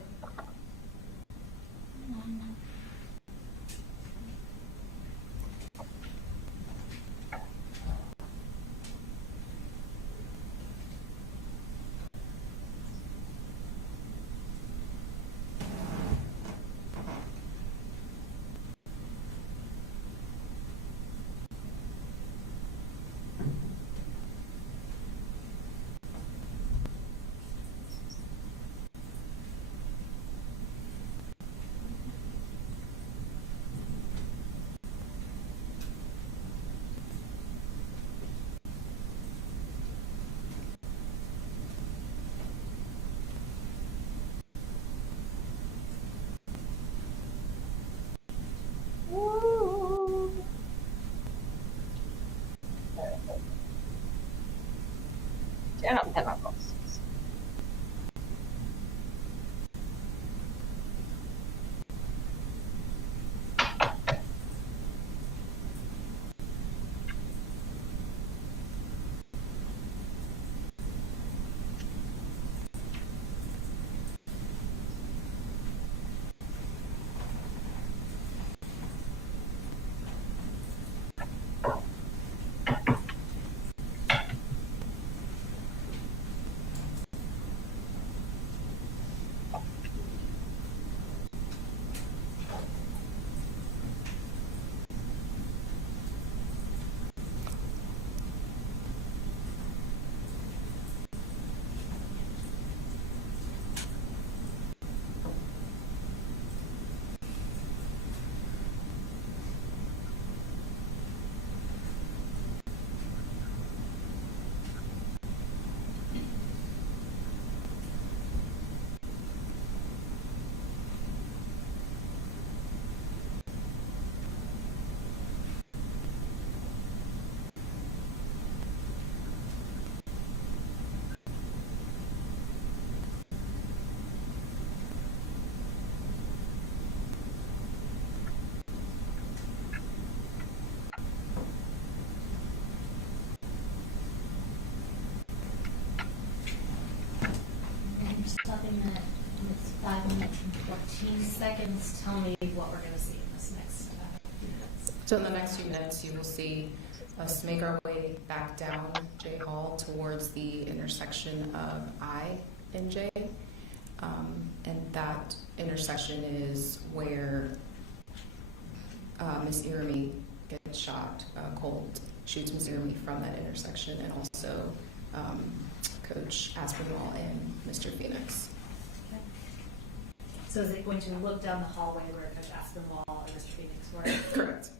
15 seconds, tell me what we're gonna see in this next few minutes. So in the next few minutes, you will see us make our way back down J Hall towards the intersection of I and J. And that intersection is where Miss Irami gets shot. Colt shoots Miss Irami from that intersection, and also Coach Aspinwall and Mr. Phoenix. Okay. So is it going to look down the hallway where Coach Aspinwall and Mr. Phoenix were? Correct.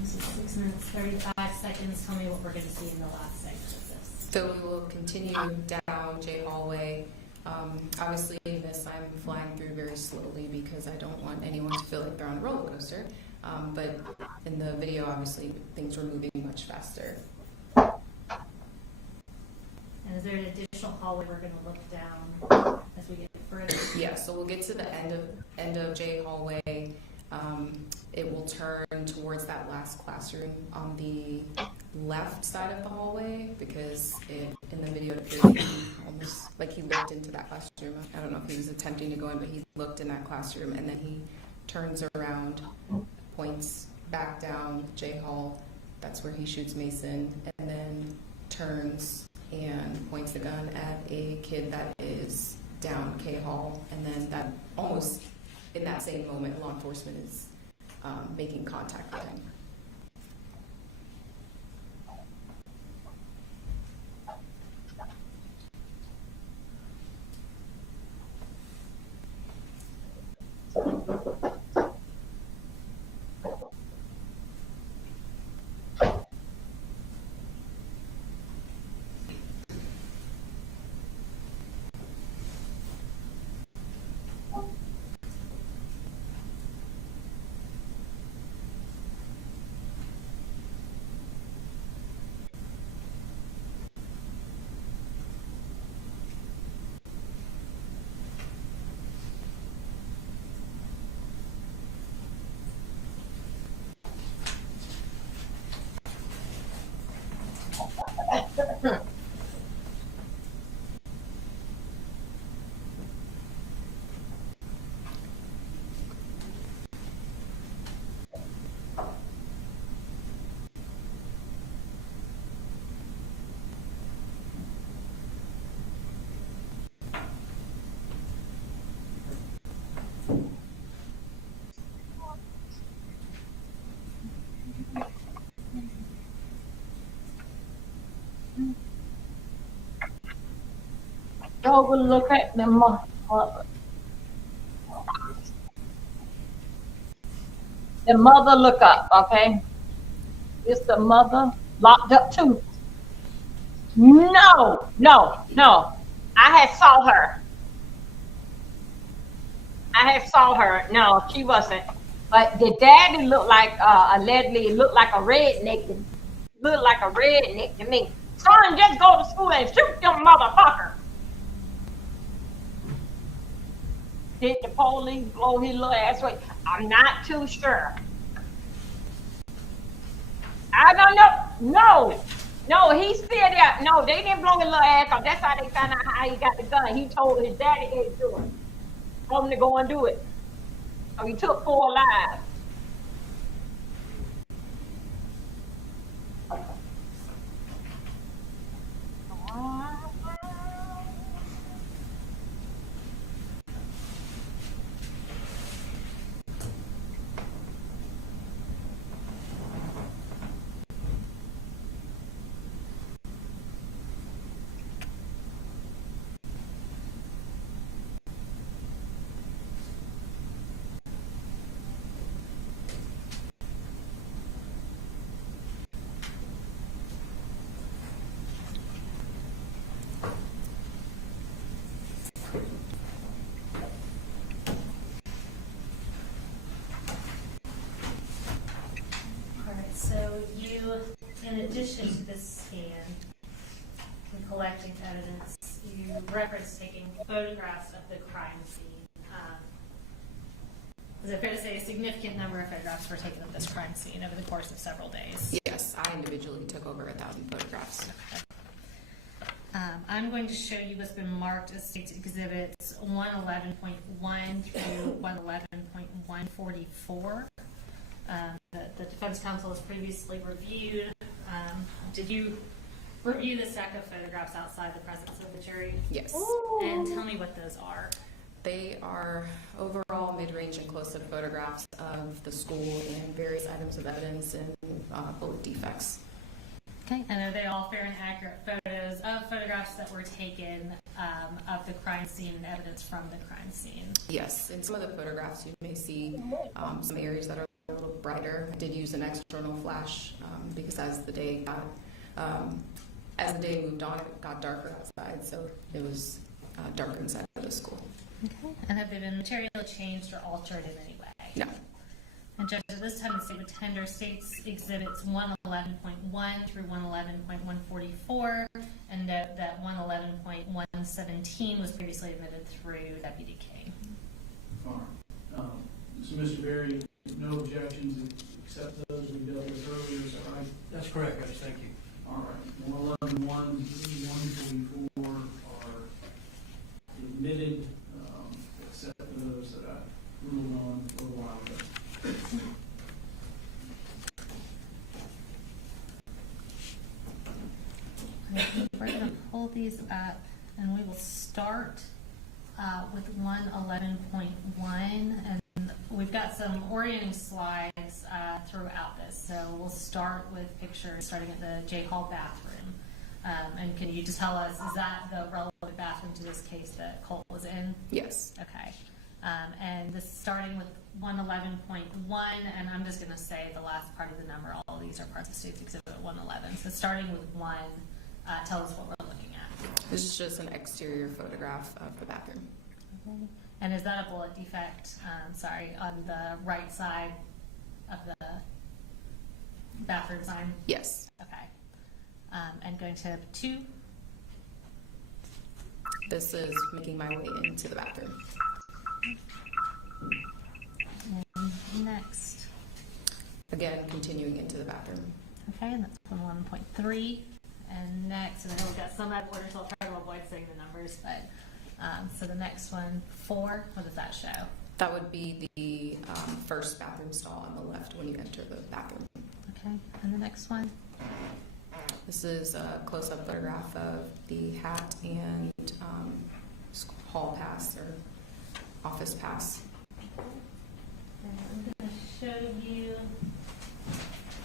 This is 6 minutes, 35 seconds, tell me what we're gonna see in the last segment of this. So we will continue down J hallway. Obviously, this I'm flying through very slowly because I don't want anyone to feel like they're on a roller coaster. But in the video, obviously, things were moving much faster. And is there an additional hallway we're gonna look down as we get further? Yeah, so we'll get to the end of J hallway. It will turn towards that last classroom on the left side of the hallway because in the video it appeared like he looked into that classroom. I don't know if he was attempting to go in, but he looked in that classroom and then he turns around, points back down J hall. That's where he shoots Mason, and then turns and points the gun at a kid that is down K hall, and then that almost in that same moment, law enforcement is making contact with him. So we'll look at the mother. The mother look up, okay? Is the mother locked up too? No. I had saw her. No, she wasn't. But the daddy looked like allegedly looked like a redneck. Looked like a redneck to me. Son, just go to school and shoot them motherfuckers. Did the police blow his little ass away? I'm not too sure. I don't know. No, he's still there. No, they didn't blow his little ass off. That's how they found out how he got the gun. He told his daddy to do it. Told him to go and do it. So he took 4 lives. All right, so you, in addition to this scan and collecting evidence, you referenced taking photographs of the crime scene. Is it fair to say a significant number of photographs were taken of this crime scene over the course of several days? Yes, I individually took over 1,000 photographs. Okay. I'm going to show you what's been marked as State's Exhibits 111.1 through 111.144. The Defense Counsel has previously reviewed. Did you review the stack of photographs outside the presence of the jury? Yes. And tell me what those are. They are overall mid-range and close-up photographs of the school and various items of evidence and bullet defects. Okay, and are they all fair and accurate photos of photographs that were taken of the crime scene and evidence from the crime scene? Yes, in some of the photographs you may see some areas that are a little brighter. I did use an external flash because as the day moved on, it got darker outside, so it was darker inside of the school. Okay, and have they been materially changed or altered in any way? No. And Judge, at this time, the state would tender State's Exhibits 111.1 through 111.144, and note that 111.117 was previously admitted through Deputy King. All right. So, Mr. Berry, no objections except those we dealt with earlier, is that right? That's correct, Judge, thank you. All right. 111.144 are admitted, except for those that I ruled on a little while ago. We're going to pull these up, and we will start with 111.1, and we've got some orienting slides throughout this. So we'll start with pictures starting at the J Hall bathroom. And can you just tell us, is that the relevant bathroom to this case that Colt was in? Yes. Okay. And this starting with 111.1, and I'm just going to say the last part of the number. All of these are parts of State's Exhibit 111. So starting with 1, tell us what we're looking at. This is just an exterior photograph of the bathroom. Okay. And is that a bullet defect, on the right side of the bathroom sign? Yes. Okay. And going to 2. This is making my way into the bathroom. And next. Again, continuing into the bathroom. Okay, and that's 111.3. And next, and I know we've got some out of order, so I'll try to avoid saying the numbers, but so the next one, 4, what does that show? That would be the first bathroom stall on the left when you enter the bathroom. Okay, and the next one? This is a close-up photograph of the hat and hall pass or office pass. And I'm going to show you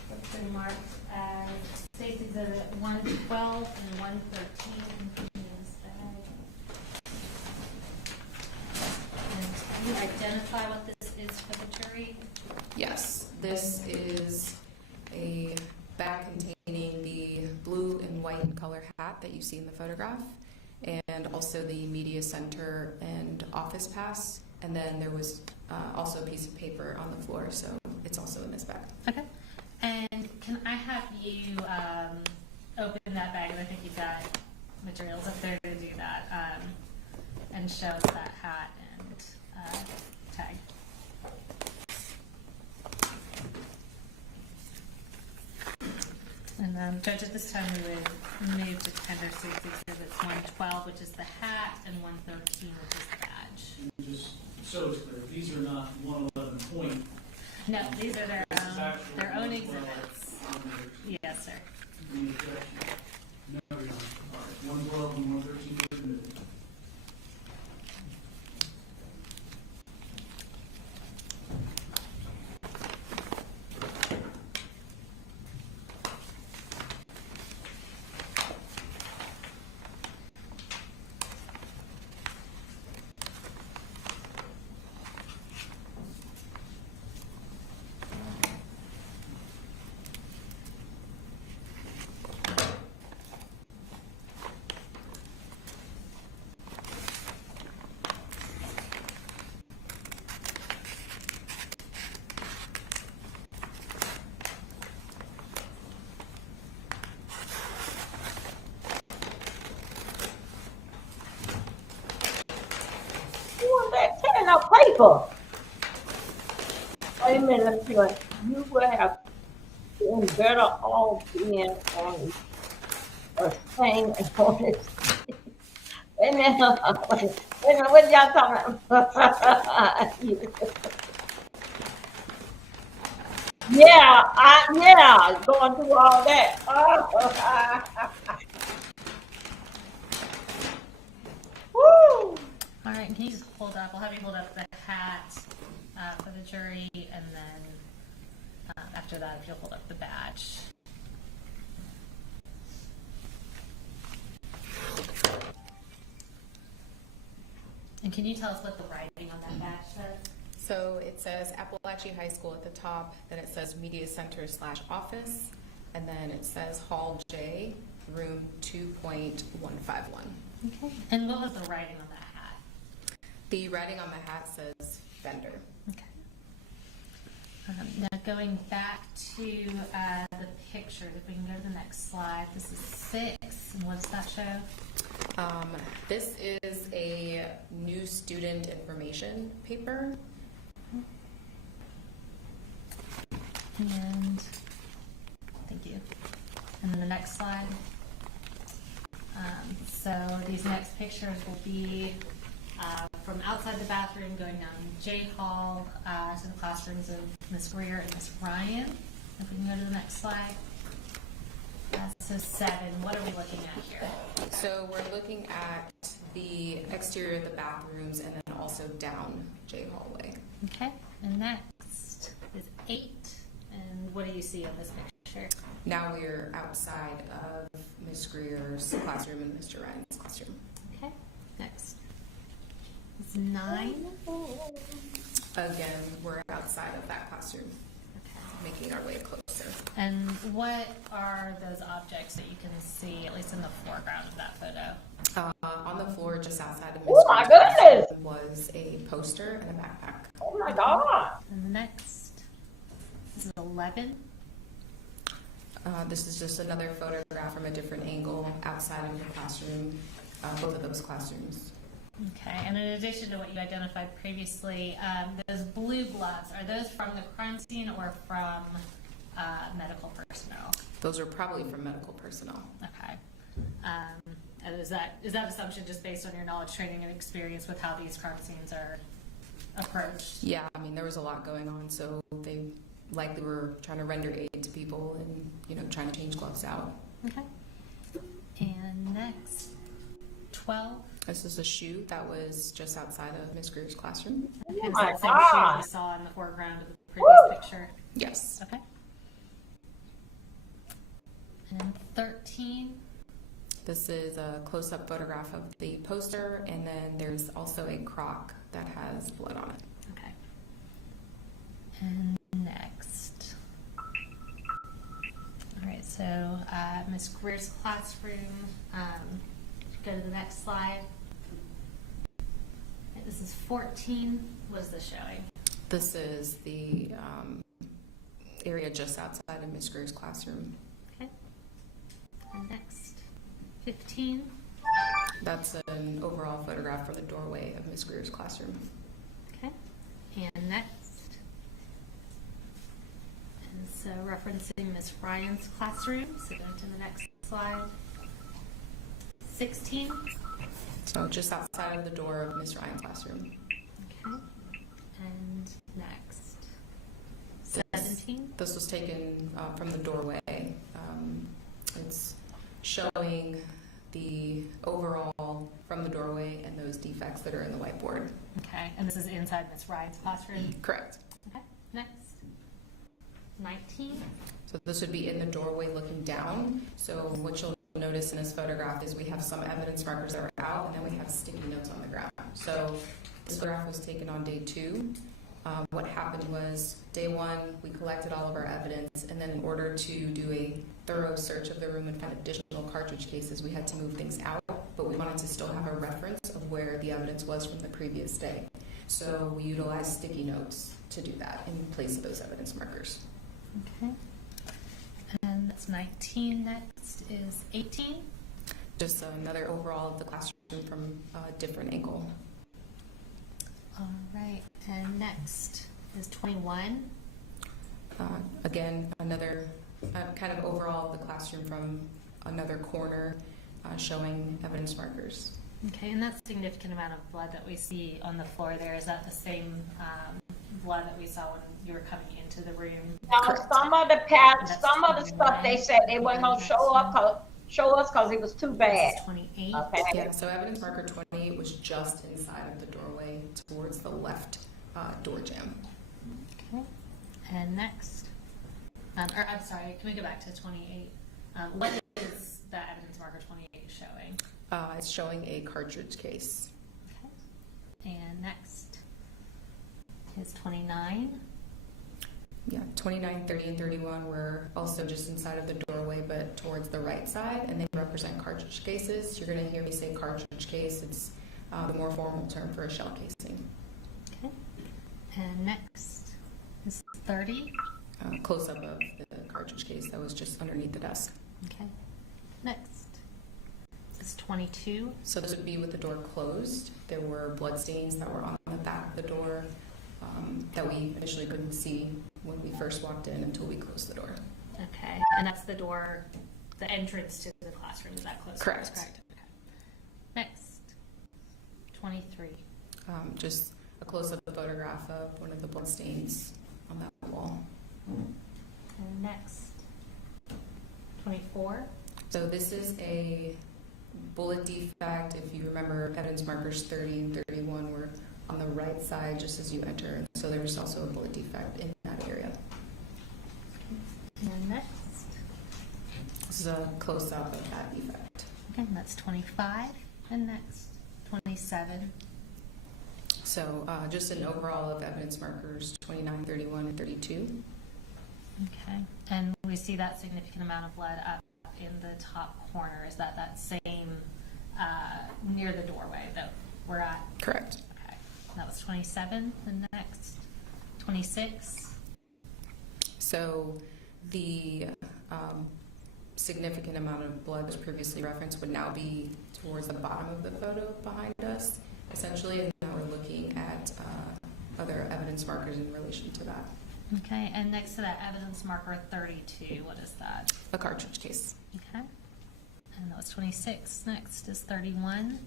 what's been marked as State's Exhibit 112 and 113. And can you identify what this is for the jury? Yes, this is a bag containing the blue and white in color hat that you see in the photograph, and also the media center and office pass. And then there was also a piece of paper on the floor, so it's also in this bag. Okay. And can I have you open that bag? And I think you've got materials up there to do that, and show us that hat and tag. And Judge, at this time we would move to tender suits exhibits 112, which is the hat, and 113, which is the badge. And just so it's clear, these are not 111 point. No, these are their This is own, actual their own 112 exhibits. numbers. Yes, sir. Any objection? No, Your Honor. All right, 112 and 113 are admitted. You want that tearing up paper? Wait a minute, let me see what. You would have been better off being on a thing on this. Wait a minute, wait a minute, what y'all talking about? Yeah, going through all that. Woo! All right, can you just hold up? I'll have you hold up the hat for the jury, and then after that, if you'll hold up the badge. And can you tell us what the writing on that badge says? So it says Appalachia High School at the top, then it says Media Center / office, and then it says Hall J, room 2.151. Okay. And what was the writing on that hat? The writing on the hat says vendor. Okay. Now going back to the pictures, if we can go to the next slide. This is 6, and what does that show? This is a new student information paper. And thank you. And then the next slide. So these next pictures will be from outside the bathroom, going down J Hall to the classrooms of Miss Greer and Miss Ryan. If we can go to the next slide. So 7, what are we looking at here? So we're looking at the exterior of the bathrooms and then also down J hallway. Okay, and next is 8. And what do you see on this picture? Now we're outside of Miss Greer's classroom and Mr. Ryan's classroom. Okay, next is 9. Again, we're outside of that classroom, Okay. making our way closer. And what are those objects that you can see, at least in the foreground of that photo? On the floor just outside of Miss Oh my Greer's goodness! classroom was a poster and a backpack. Oh my God! And the next, this is 11. This is just another photograph from a different angle outside of the classroom, both of those classrooms. Okay, and in addition to what you identified previously, those blue gloves, are those from the crime scene or from medical personnel? Those are probably from medical personnel. Okay. And is that assumption just based on your knowledge, training, and experience with how these crime scenes are approached? Yeah, I mean, there was a lot going on, so they likely were trying to render aid to people and, trying to change gloves out. Okay. And next, 12. This is a shoe that was just outside of Miss Greer's classroom. Okay, Oh is my that the same God. shoe we saw in the foreground of the previous Woo. picture? Yes. Okay. And 13. This is a close-up photograph of the poster, and then there's also a crock that has blood on it. Okay. And next. All right, so Ms. Greer's classroom. Go to the next slide. Okay, this is 14. What is this showing? This is the area just outside of Miss Greer's classroom. Okay. And next, 15. That's an overall photograph from the doorway of Miss Greer's classroom. Okay. And next. So referencing Miss Ryan's classroom, so go to the next slide. 16. So just outside of the door of Miss Ryan's classroom. Okay. And next. 17. This was taken from the doorway. It's showing the overall from the doorway and those defects that are in the whiteboard. Okay, and this is inside Miss Ryan's classroom. Correct. Okay, next. 19. So this would be in the doorway looking down. So what you'll notice in this photograph is we have some evidence markers that are out, and then we have sticky notes on the ground. So this photograph was taken on day 2. What happened was, day 1, we collected all of our evidence, and then in order to do a thorough search of the room and find additional cartridge cases, we had to move things out, but we wanted to still have a reference of where the evidence was from the previous day. So we utilized sticky notes to do that in place of those evidence markers. Okay. And that's 19. Next is 18. Just another overall of the classroom from a different angle. All right, and next is 21. Again, another kind of overall of the classroom from another corner showing evidence markers. Okay, and that significant amount of blood that we see on the floor there, is that the same blood that we saw when you were coming into the room? Now, Correct. some of the pads, some of the stuff they said they weren't gonna show us because it was too bad. That's 28. Okay. Yeah, so evidence marker 28 was just inside of the doorway towards the left door jamb. Okay, and next, I'm sorry, can we go back to 28? What is that evidence marker 28 showing? It's showing a cartridge case. Okay, and next is 29. Yeah, 29, 30, and 31 were also just inside of the doorway, but towards the right side, and they represent cartridge cases. You're going to hear me say cartridge case. It's the more formal term for a shell casing. Okay, and next is 30. Close-up of the cartridge case that was just underneath the desk. Okay, next is 22. So this would be with the door closed. There were blood stains that were on the back of the door that we initially couldn't see when we first walked in until we closed the door. Okay, and that's the door, the entrance to the classroom. Is that close? Correct. Correct. Okay. Next, 23. Just a close-up photograph of one of the blood stains on that wall. And next, 24. So this is a bullet defect. If you remember, evidence markers 30 and 31 were on the right side just as you enter. So there was also a bullet defect in that area. And next, This is a close-up of that defect. again, that's 25. And next, 27. So just an overall of evidence markers 29, 31, and 32. Okay, and we see that significant amount of blood up in the top corner. Is that same near the doorway that we're at? Correct. Okay, that was 27. The next, 26. So the significant amount of blood that was previously referenced would now be towards the bottom of the photo behind us, essentially, and now we're looking at other evidence markers in relation to that. Okay, and next to that evidence marker 32, what is that? A cartridge case. Okay, and that was 26. Next is 31.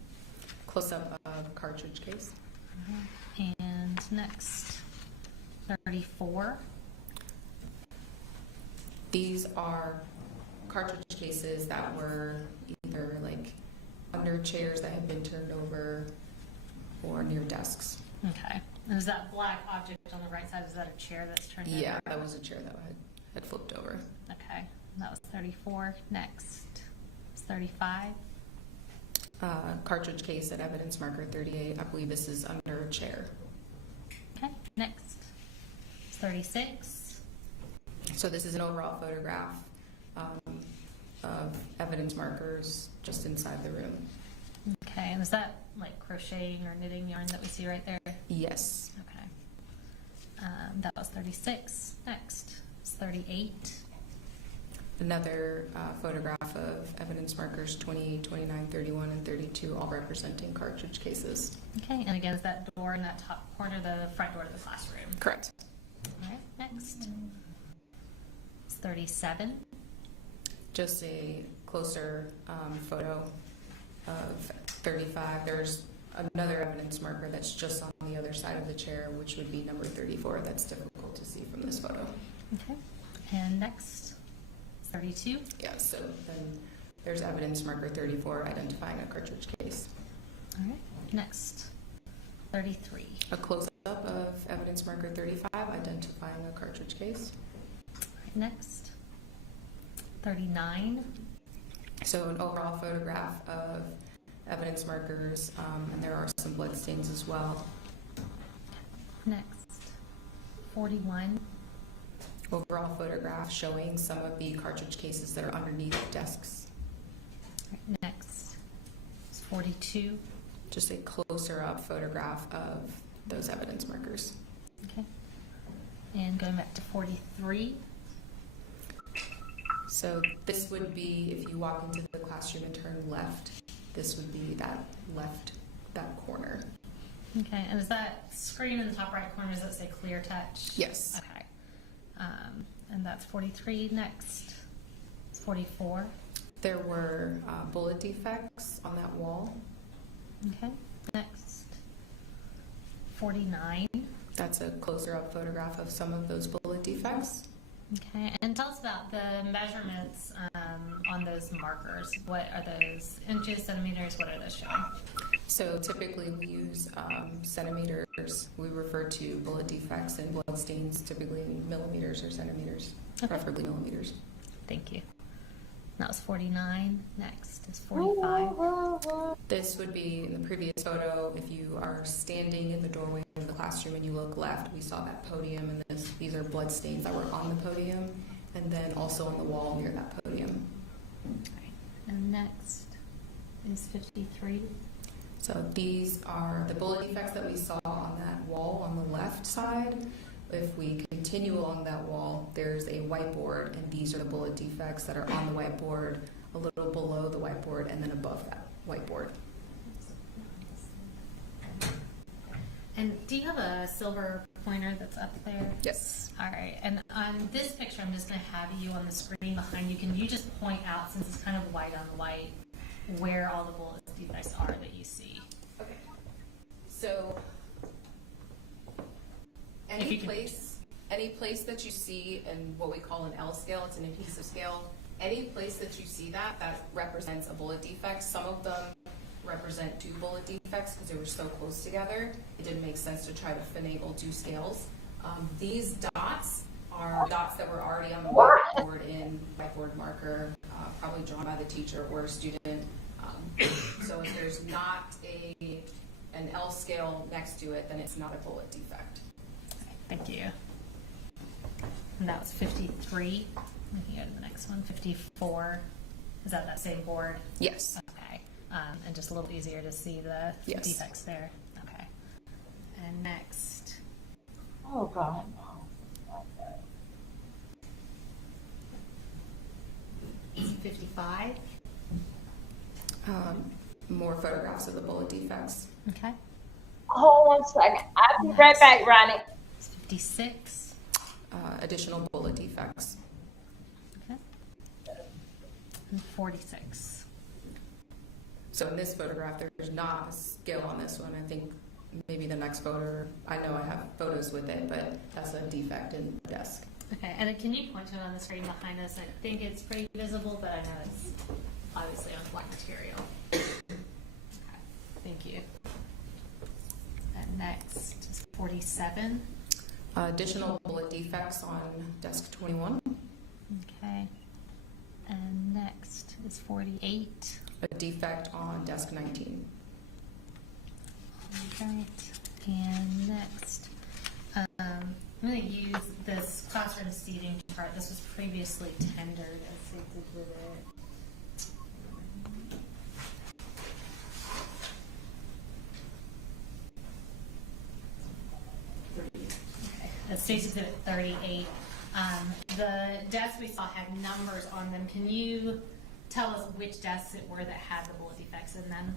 Close-up of cartridge case. And next, 34. These are cartridge cases that were either like under chairs that had been turned over or near desks. Okay, and is that black object on the right side, is that a chair that's turned over? Yeah, that was a chair that had flipped over. Okay, that was 34. Next is 35. Cartridge case at evidence marker 38. I believe this is under a chair. Okay, next is 36. So this is an overall photograph of evidence markers just inside the room. Okay, and is that like crocheting or knitting yarn that we see right there? Yes. Okay. That was 36. Next is 38. Another photograph of evidence markers 28, 29, 31, and 32, all representing cartridge cases. Okay, and again, is that door in that top corner, the front door to the classroom? Correct. All right, next. 37. Just a closer photo of 35. There's another evidence marker that's just on the other side of the chair, which would be number 34. That's difficult to see from this photo. Okay. And next, 32. Yeah, so then there's evidence marker 34 identifying a cartridge case. All right. Next, 33. A close-up of evidence marker 35 identifying a cartridge case. All right, next, 39. So an overall photograph of evidence markers, and there are some blood stains as well. Next, 41. Overall photograph showing some of the cartridge cases that are underneath desks. All right, next is 42. Just a closer up photograph of those evidence markers. Okay. And going back to 43. So this would be, if you walk into the classroom and turn left, this would be that corner. Okay. And is that screen in the top right corner, does that say clear touch? Yes. Okay. And that's 43. Next is 44. There were bullet defects on that wall. Okay. Next, 49. That's a closer up photograph of some of those bullet defects. Okay. And tell us about the measurements on those markers. What are those? Inches, centimeters? What are those showing? So typically we use centimeters. We refer to bullet defects and blood stains typically in millimeters or centimeters, Okay. preferably millimeters. Thank you. That was 49. Next is 45. This would be in the previous photo. If you are standing in the doorway of the classroom and you look left, we saw that podium, and these are blood stains that were on the podium, and then also on the wall near that podium. Okay. And next is 53. So these are the bullet defects that we saw on that wall on the left side. If we continue along that wall, there's a whiteboard, and these are the bullet defects that are on the whiteboard, a little below the whiteboard, and then above that whiteboard. And do you have a silver pointer that's up there? Yes. All right. And on this picture, I'm just going to have you on the screen behind you. Can you just point out, since it's kind of white on white, where all the bullet defects are that you see? Okay. So If you any place that you see in what we call an L scale, it's an adhesive scale, any place that you see that represents a bullet defect. Some of them represent two bullet defects because they were so close together. It didn't make sense to try to finagle two scales. These dots are dots that were already on the whiteboard in whiteboard marker, probably drawn by the teacher or a student. So if there's not an L scale next to it, then it's not a bullet defect. Thank you. And that was 53. We can go to the next one. 54. Is that same board? Yes. Okay. And just a little easier to see the Yes. defects there. Okay. And next. Oh, God. 55. More photographs of the bullet defects. Okay. Hold one second. I'll be right back, Ronnie. 56. Additional bullet defects. Okay. And 46. So in this photograph, there's not a scale on this one. I think maybe the next photo, I know I have photos with it, but that's a defect in the desk. Okay. And can you point to it on the screen behind us? I think it's pretty visible, but I know it's obviously on black material. Okay. Thank you. And next is 47. Additional bullet defects on desk 21. Okay. And next is 48. A defect on desk 19. Right. And next, I'm going to use this classroom seating chart. This was previously tendered as exhibit. That's exhibit 38. The desks we saw had numbers on them. Can you tell us which desks it were that had the bullet defects in them?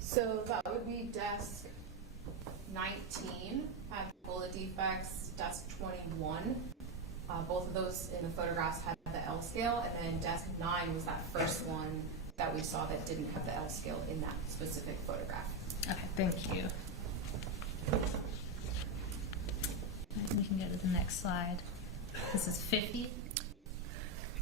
So that would be desk 19 had bullet defects, desk 21 Both of those in the photographs had the L scale, and then desk 9 was that first one that we saw that didn't have the L scale in that specific photograph. Okay, thank you. We can go to the next slide. This is 50.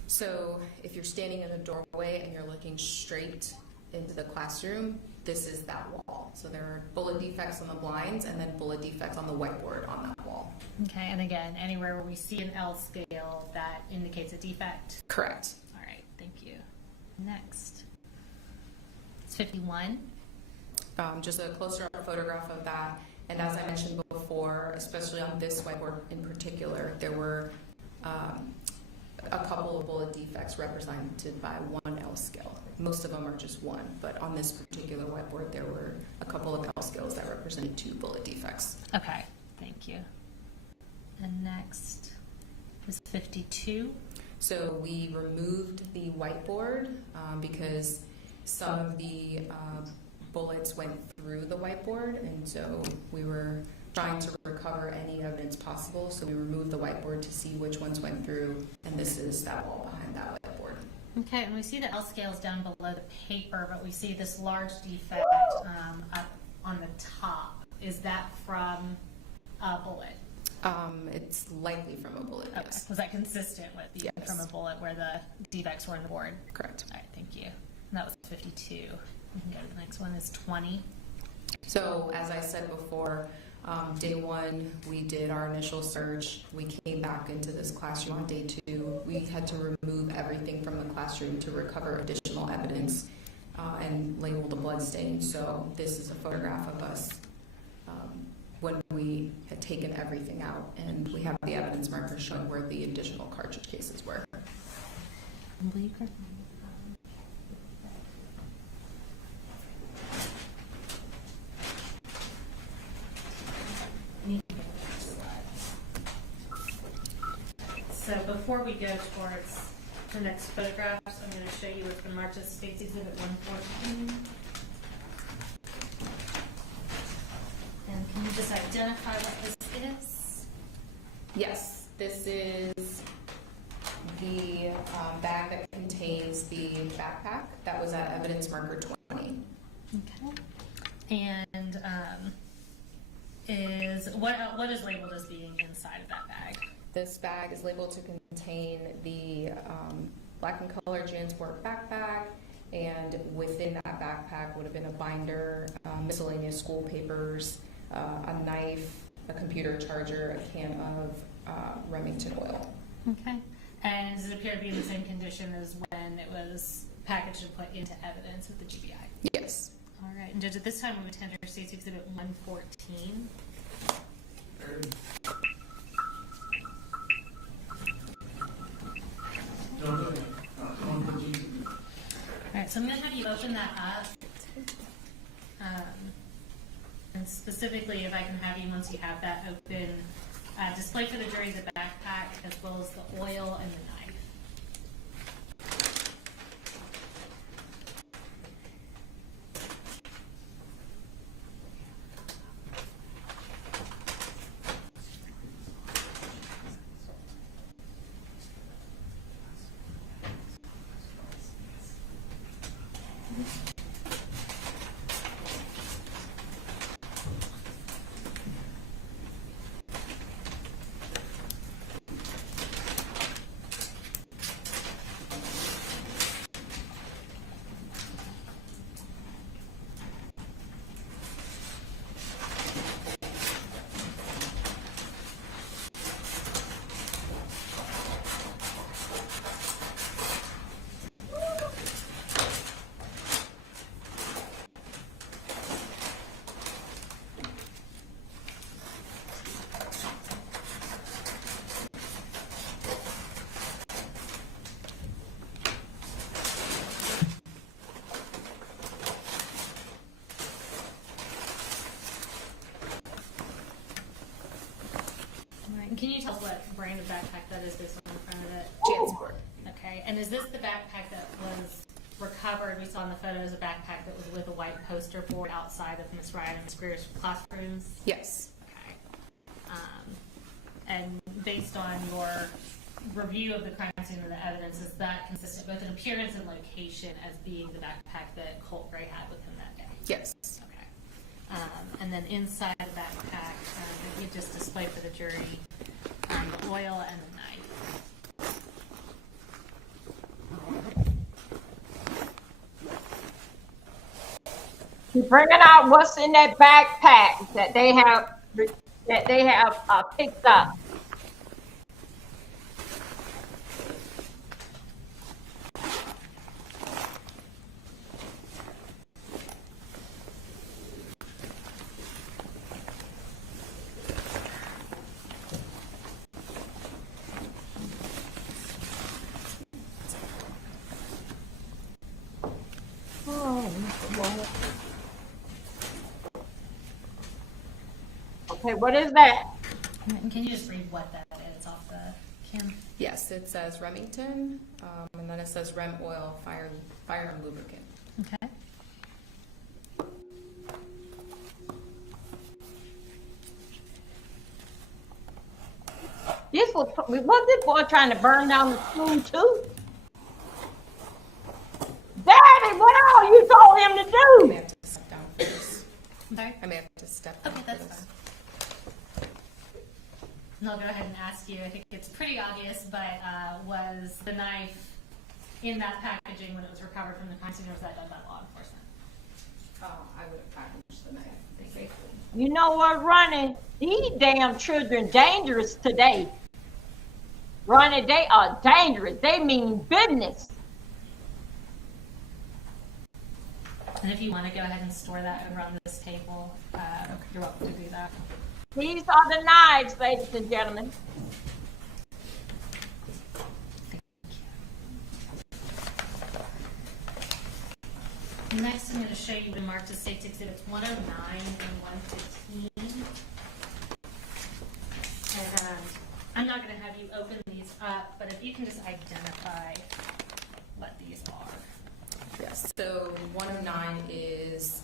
So if you're standing in a doorway and you're looking straight into the classroom, this is that wall. So there are bullet defects on the blinds and then bullet defects on the whiteboard on that wall. Okay, and again, anywhere where we see an L scale, that indicates a defect. Correct. All right, thank you. Next. It's 51. Just a closer up photograph of that. And as I mentioned before, especially on this whiteboard in particular, there were a couple of bullet defects represented by one L scale. Most of them are just one, but on this particular whiteboard, there were a couple of L scales that represented 2 bullet defects. Okay, thank you. And next is 52. So we removed the whiteboard because some of the bullets went through the whiteboard, and so we were trying to recover any evidence possible. So we removed the whiteboard to see which ones went through, and this is that wall behind that whiteboard. Okay, and we see the L scales down below the paper, but we see this large defect up on the top. Is that from a bullet? It's likely from a bullet, Okay. yes. Was that consistent with being Yes. from a bullet where the defects were on the board? Correct. All right, thank you. And that was 52. We can go to the next one. Is 20. So as I said before, day 1, we did our initial search. We came back into this classroom on day 2. We had to remove everything from the classroom to recover additional evidence and label the blood stain. So this is a photograph of us when we had taken everything out, and we have the evidence markers showing where the additional cartridge cases were. So before we go towards the next photographs, I'm going to show you what's been marked as State's Exhibit 114. And can you just identify what this is? Yes, this is the bag that contains the backpack that was at evidence marker 20. Okay. And what is labeled as being inside of that bag? This bag is labeled to contain the black and color JanSport backpack, and within that backpack would have been a binder, miscellaneous school papers, a knife, a computer charger, a can of Remington oil. Okay. And does it appear to be in the same condition as when it was packaged and put into evidence with the GBI? Yes. All right. And Judge, at this time we would tender State's Exhibit 114. All right, so I'm going to have you open that up. And specifically, if I can have you, once you have that open, display for the jury the backpack as well as the oil and the knife. And can you tell us what brand of backpack that is based on the front of it? JanSport. Okay, and is this the backpack that was recovered? We saw in the photos a backpack that was with a white poster board outside of Miss Ryan and Miss Greer's classrooms. Yes. Okay. And based on your review of the crime scene and the evidence, is that consistent both in appearance and location as being the backpack that Colt Gray had with him that day? Yes. Okay. And then inside the backpack, you just displayed for the jury the oil and the knife. She's bringing out what's in that backpack that they have picked up. Okay, what is that? And can you just read what that is off the Kim? Yes, it says Remington, and then it says Rem Oil, fire and lubricant. Okay. Was this boy trying to burn down the school too? Daddy, what all you told him to I may do? have to step down for this. I'm sorry? I may have to step down Okay, for that's this. fine. And I'll go ahead and ask you, I think it's pretty obvious, but was the knife in that packaging when it was recovered from the crime scene, or was that done by law enforcement? I would have packaged the knife safely. You know what, Ronnie? These damn children dangerous today. Ronnie, they are dangerous. They mean business. And if you want to go ahead and store that over on this table, you're welcome to do that. These are the knives, ladies and gentlemen. Next, I'm going to show you the marked as State's Exhibits 109 and 115. And I'm not going to have you open these up, but if you can just identify what these are. Yes, so 109 is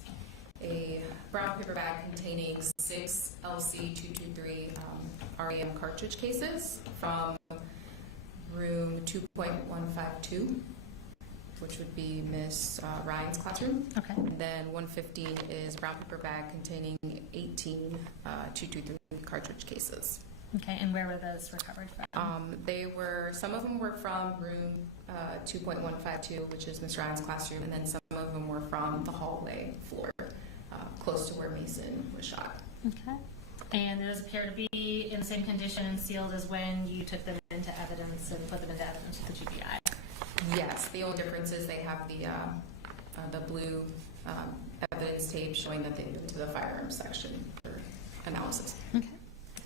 a brown paper bag containing 6 LC223 REM cartridge cases from room 2.152, which would be Miss Ryan's classroom. Okay. And then 115 is brown paper bag containing 18 223 cartridge cases. Okay, and where were those recovered from? Some of them were from room 2.152, which is Miss Ryan's classroom, and then some of them were from the hallway floor, close to where Mason was shot. Okay. And those appear to be in the same condition and sealed as when you took them into evidence and put them into evidence with the GBI? Yes, the only difference is they have the blue evidence tape showing that they've been to the firearms section for analysis. Okay.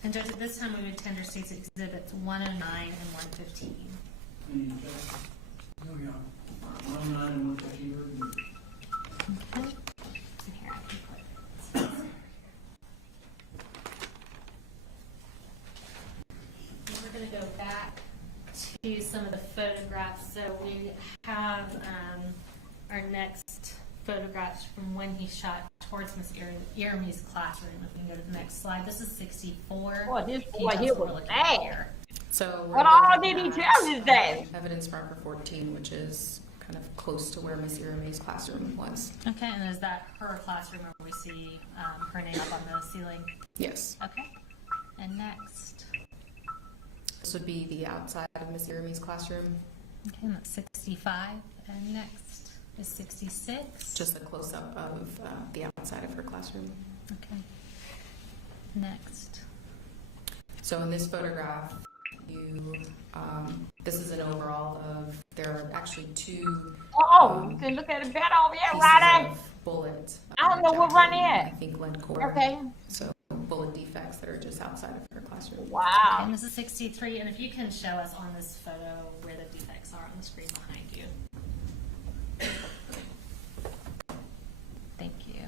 And Judge, at this time we would tender State's Exhibits 109 and 115. Here we are. 109 and 115. Okay. And here I can put it. And we're going to go back to some of the photographs. So we have our next photographs from when he shot towards Miss Iramy's classroom. If we can go to the next slide. This is 64. Boy, this Can you boy tell us here what we're was looking at bad. here? So What all did he tell his dad? Evidence marker 14, which is kind of close to where Miss Iramy's classroom was. Okay, and is that her classroom where we see her name up on the ceiling? Yes. Okay. And next. This would be the outside of Miss Iramy's classroom. Okay, and that's 65. And next is 66. Just a close-up of the outside of her classroom. Okay. Next. So in this photograph, this is an overall of, there are actually 2 Oh, you can look at it better over here, pieces Ronnie. of bullet. I don't know what Ronnie I is. think lead core. Okay. So bullet defects that are just outside of her classroom. Wow. And this is 63. And if you can show us on this photo where the defects are on the screen behind you. Thank you.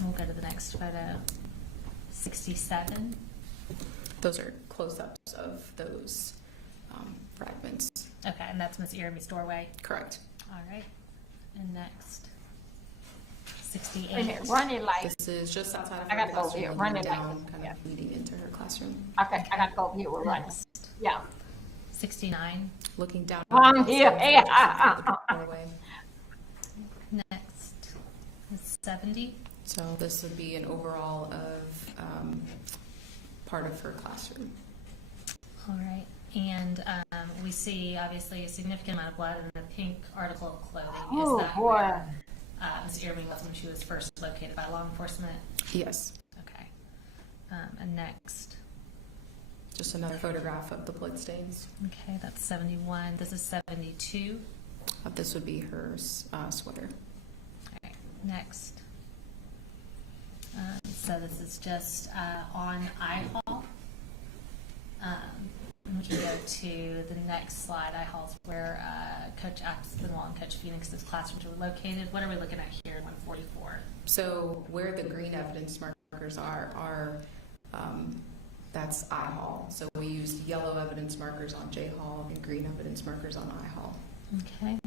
We'll go to the next photo. 67. Those are close-ups of those fragments. Okay, and that's Miss Iramy's doorway. Correct. All right. And next, 68. Wait a minute, Ronnie like. This is just outside of I her got those classroom, here. and Run then it like down, this. kind Yeah. of leading into her classroom. Okay, I gotta go over here, we're running. Next, Yeah. 69. Looking down. I'm at the here. students just through the doorway. Next is 70. So this would be an overall of part of her classroom. All right. And we see obviously a significant amount of blood in the pink article of clothing. Oh, is that boy. where Ms. Irving was when she was first located by law enforcement? Yes. Okay. And next. Just another photograph of the blood stains. Okay, that's 71. This is 72. This would be her sweater. Okay, next. So this is just on iHall. We can go to the next slide. iHall's where Coach Aspinwall and Coach Phoenix's classrooms are located. What are we looking at here in 144? So where the green evidence markers are that's iHall. So we used yellow evidence markers on J Hall and green evidence markers on iHall. Okay.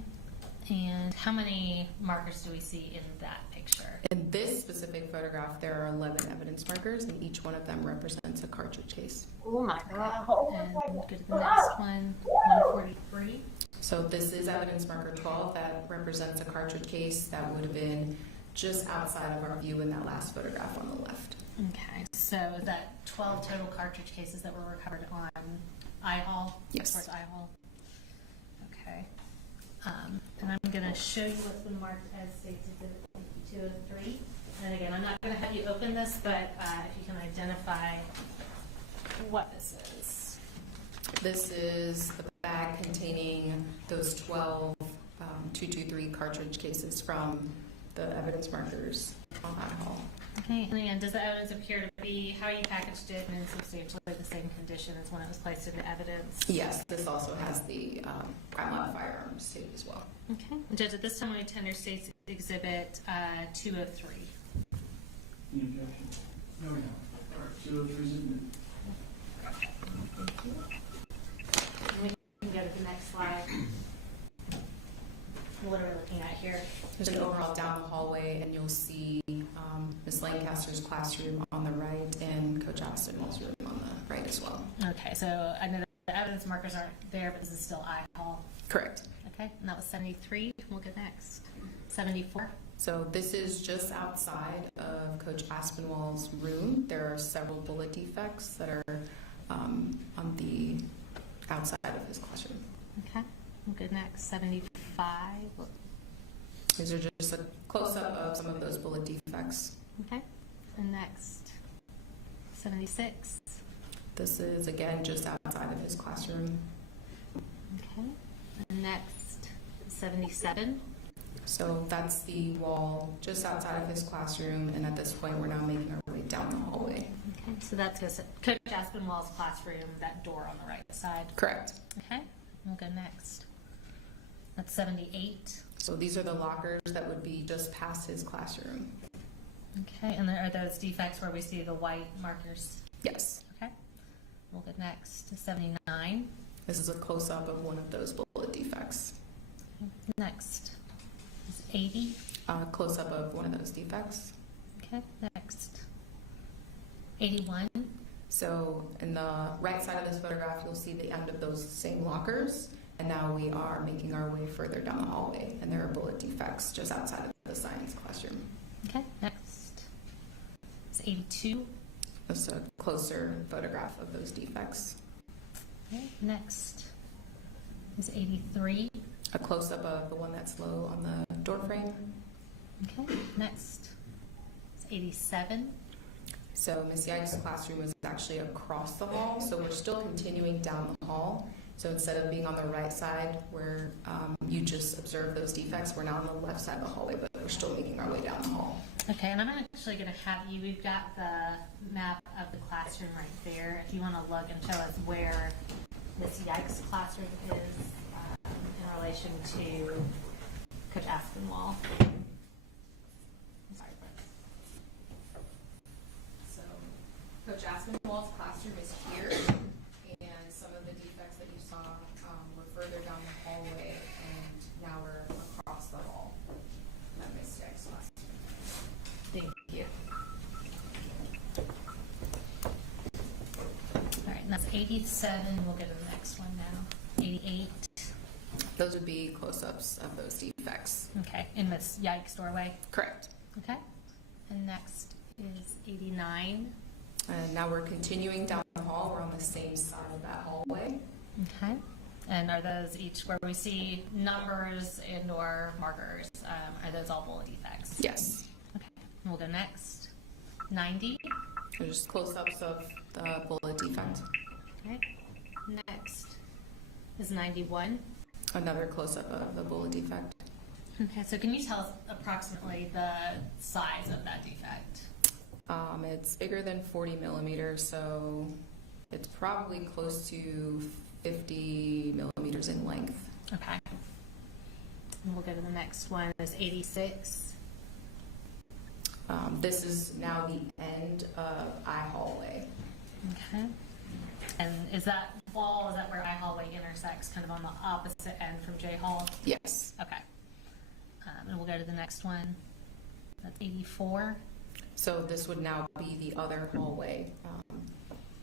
And how many markers do we see in that picture? In this specific photograph, there are 11 evidence markers, and each one of them represents a cartridge case. Oh my God. And we'll go to the next one, 143. So this is evidence marker 12 that represents a cartridge case that would have been just outside of our view in that last photograph on the left. Okay, so is that 12 total cartridge cases that were recovered on iHall? Yes. Towards iHall. Okay. And I'm going to show you what's been marked as States Exhibit 203. And again, I'm not going to have you open this, but if you can identify what this is. This is the bag containing those 12 223 cartridge cases from the evidence markers on iHall. Okay, and again, does the evidence appear to be how you packaged it and in substantially the same condition as when it was placed into evidence? Yes, this also has the crime lab firearms too as well. Okay. Judge, at this time, we tender States Exhibit 203. Any objection? No, no. All right, 203 is admitted. We can go to the next slide. What are we looking at here? There's an overall down the hallway, and you'll see Ms. Lancaster's classroom on the right and Coach Aspinwall's room on the right as well. Okay, so I know that the evidence markers aren't there, but this is still iHall. Correct. Okay, and that was 73. We'll go next. 74. So this is just outside of Coach Aspinwall's room. There are several bullet defects that are on the outside of his classroom. Okay, we'll go next. 75. These are just a close-up of some of those bullet defects. Okay, and next. 76. This is, again, just outside of his classroom. Okay, and next. 77. So that's the wall just outside of his classroom, and at this point, we're now making our way down the hallway. Okay, so that's Coach Aspinwall's classroom, that door on the right side. Correct. Okay, we'll go next. That's 78. So these are the lockers that would be just past his classroom. Okay, and there are those defects where we see the white markers. Yes. Okay, we'll go next to 79. This is a close-up of one of those bullet defects. Next is 80. Close-up of one of those defects. Okay, next. 81. So in the right side of this photograph, you'll see the end of those same lockers. And now we are making our way further down the hallway, and there are bullet defects just outside of the science classroom. Okay, next is 82. This is a closer photograph of those defects. Okay, next is 83. A close-up of the one that's low on the door frame. Okay, next is 87. So Miss Yike's classroom is actually across the hall, so we're still continuing down the hall. So instead of being on the right side where you just observe those defects, we're now on the left side of the hallway, but we're still making our way down the hall. Okay, and I'm actually going to have you, we've got the map of the classroom right there. If you want to look and show us where Miss Yike's classroom is in relation to Coach Aspinwall. Sorry. So Coach Aspinwall's classroom is here, and some of the defects that you saw were further down the hallway, and now we're across the hall at Miss Yike's classroom. Thank you. 87, we'll go to the next one now. 88. Those would be close-ups of those defects. Okay, in this Yikes doorway. Correct. Okay. And next is 89. And now we're continuing down the hall. We're on the same side of that hallway. Okay. And are those each where we see numbers and or markers? Are those all bullet defects? Yes. Okay. And we'll go next. 90. They're just close-ups of the bullet defect. Okay. Next is 91. Another close-up of the bullet defect. Okay, so can you tell us approximately the size of that defect? It's bigger than 40 millimeters, so it's probably close to 50 millimeters in length. Okay. And we'll go to the next one. Is 86. This is now the end of I hallway. Okay. And is that wall, is that where I hallway intersects, kind of on the opposite end from J hall? Yes. Okay. And we'll go to the next one. That's 84. So this would now be the other hallway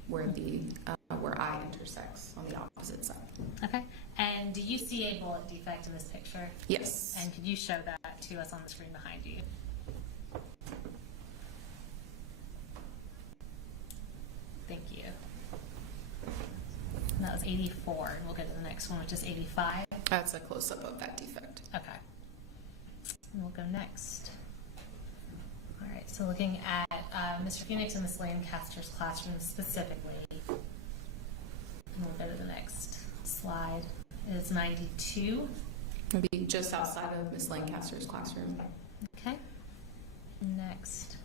where I intersects on the opposite side. Okay. And do you see a bullet defect in this picture? Yes. And could you show that to us on the screen behind you? Thank you. And that was 84. And we'll go to the next one, which is 85. That's a close-up of that defect. Okay. And we'll go next. All right, so looking at Mr. Phoenix and Miss Lancaster's classroom specifically. And we'll go to the next slide. It's 92. It'll be just outside of Miss Lancaster's classroom. Okay. Next.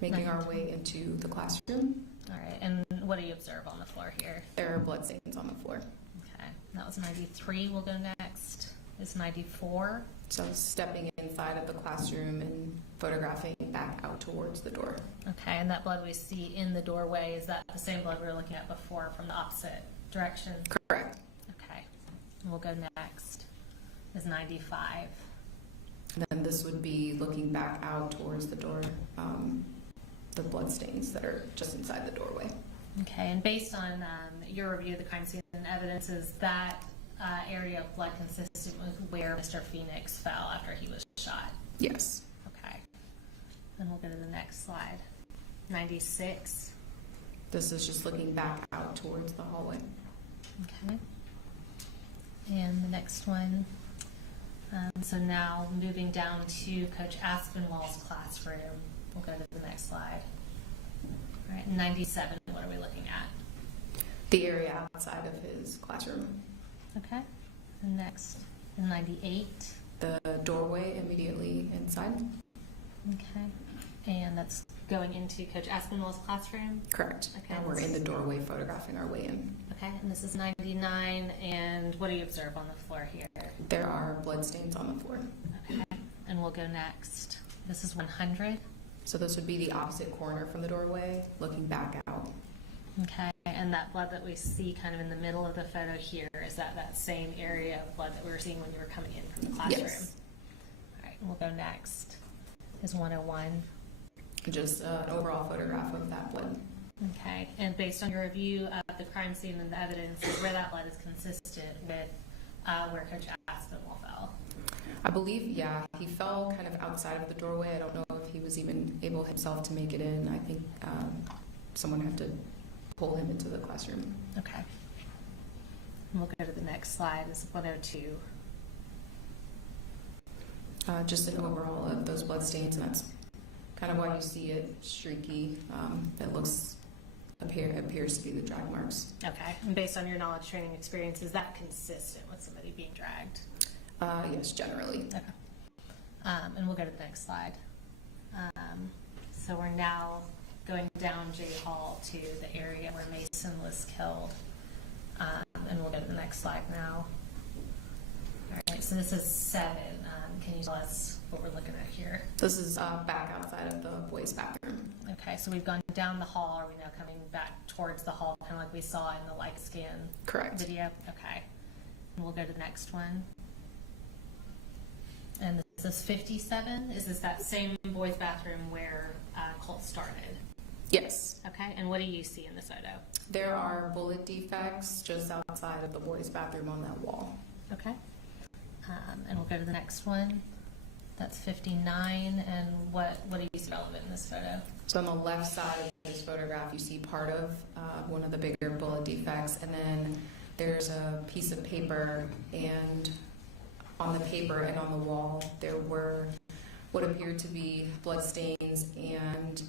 Making our way into the classroom. All right, and what do you observe on the floor here? There are blood stains on the floor. Okay, that was 93. We'll go next. It's 94. So stepping inside of the classroom and photographing back out towards the door. Okay, and that blood we see in the doorway, is that the same blood we were looking at before from the opposite direction? Correct. Okay, and we'll go next. Is 95. And then this would be looking back out towards the door, the blood stains that are just inside the doorway. Okay, and based on your review of the crime scene and evidence, is that area of blood consistent with where Mr. Phoenix fell after he was shot? Yes. Okay, then we'll go to the next slide. 96. This is just looking back out towards the hallway. Okay, and the next one. So now moving down to Coach Aspinwall's classroom. We'll go to the next slide. All right, 97, what are we looking at? The area outside of his classroom. Okay, and next, 98. The doorway immediately inside. Okay, and that's going into Coach Aspinwall's classroom. Correct. Okay. And we're in the doorway photographing our way in. Okay, and this is 99, and what do you observe on the floor here? There are blood stains on the floor. Okay, and we'll go next. This is 100. So this would be the opposite corner from the doorway, looking back out. Okay, and that blood that we see kind of in the middle of the photo here, is that same area of blood that we were seeing when you were coming in from the classroom? Yes. All right, and we'll go next. Is 101. Just an overall photograph of that blood. Okay, and based on your review of the crime scene and the evidence, where that blood is consistent with where Coach Aspinwall fell? I believe, yeah, he fell kind of outside of the doorway. I don't know if he was even able himself to make it in. I think someone had to pull him into the classroom. Okay. And we'll go to the next slide. This is 102. Just an overall of those blood stains, and that's kind of why you see it streaky. It appears to be the drag marks. Okay, and based on your knowledge, training, experience, is that consistent with somebody being dragged? Yes, generally. Okay. And we'll go to the next slide. So we're now going down J Hall to the area where Mason was killed. And we'll go to the next slide now. All right, so this is 7. Can you tell us what we're looking at here? This is back outside of the boys' bathroom. Okay, so we've gone down the hall. Are we now coming back towards the hall, kind of like we saw in the light scan Correct. video? Okay. And we'll go to the next one. And this is 57. Is this that same boys' bathroom where Colt started? Yes. Okay. Okay, and what do you see in this photo? There are bullet defects just outside of the boys' bathroom on that wall. Okay. And we'll go to the next one. That's 59, and what do you see relevant in this photo? So on the left side of this photograph, you see part of one of the bigger bullet defects, and then there's a piece of paper, and on the paper and on the wall, there were what appeared to be blood stains and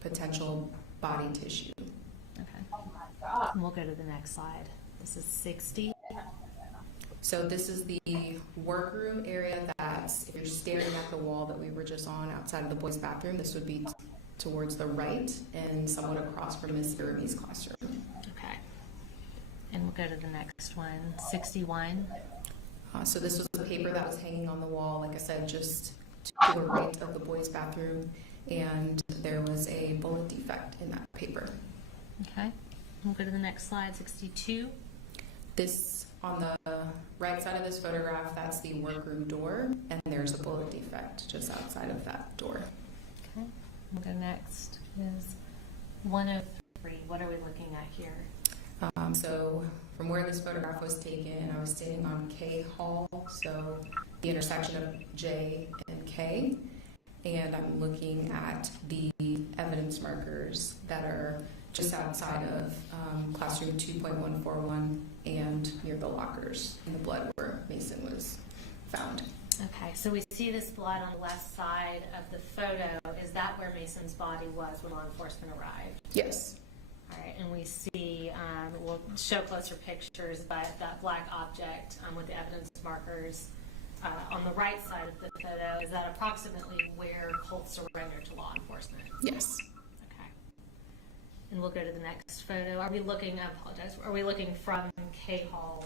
potential body tissue. Okay. Oh my God. And we'll go to the next slide. This is 60. So this is the workroom area that's, if you're staring at the wall that we were just on outside of the boys' bathroom, this would be towards the right and somewhat across from Miss Irami's classroom. Okay. And we'll go to the next one, 61. So this was the paper that was hanging on the wall, like I said, just to the right of the boys' bathroom, and there was a bullet defect in that paper. Okay. We'll go to the next slide, 62. This, on the right side of this photograph, that's the workroom door, and there's a bullet defect just outside of that door. Okay. We'll go next is 103. What are we looking at here? So from where this photograph was taken, I was standing on K Hall, so the intersection of J and K, and I'm looking at the evidence markers that are just outside of classroom 2.141 and near the lockers in the blood where Mason was found. Okay, so we see this blood on the left side of the photo. Is that where Mason's body was when law enforcement arrived? Yes. All right, and we see, we'll show closer pictures, but that black object with the evidence markers on the right side of the photo, is that approximately where Colt surrendered to law enforcement? Yes. Okay. And we'll go to the next photo. Are we looking, I apologize, are we looking from K Hall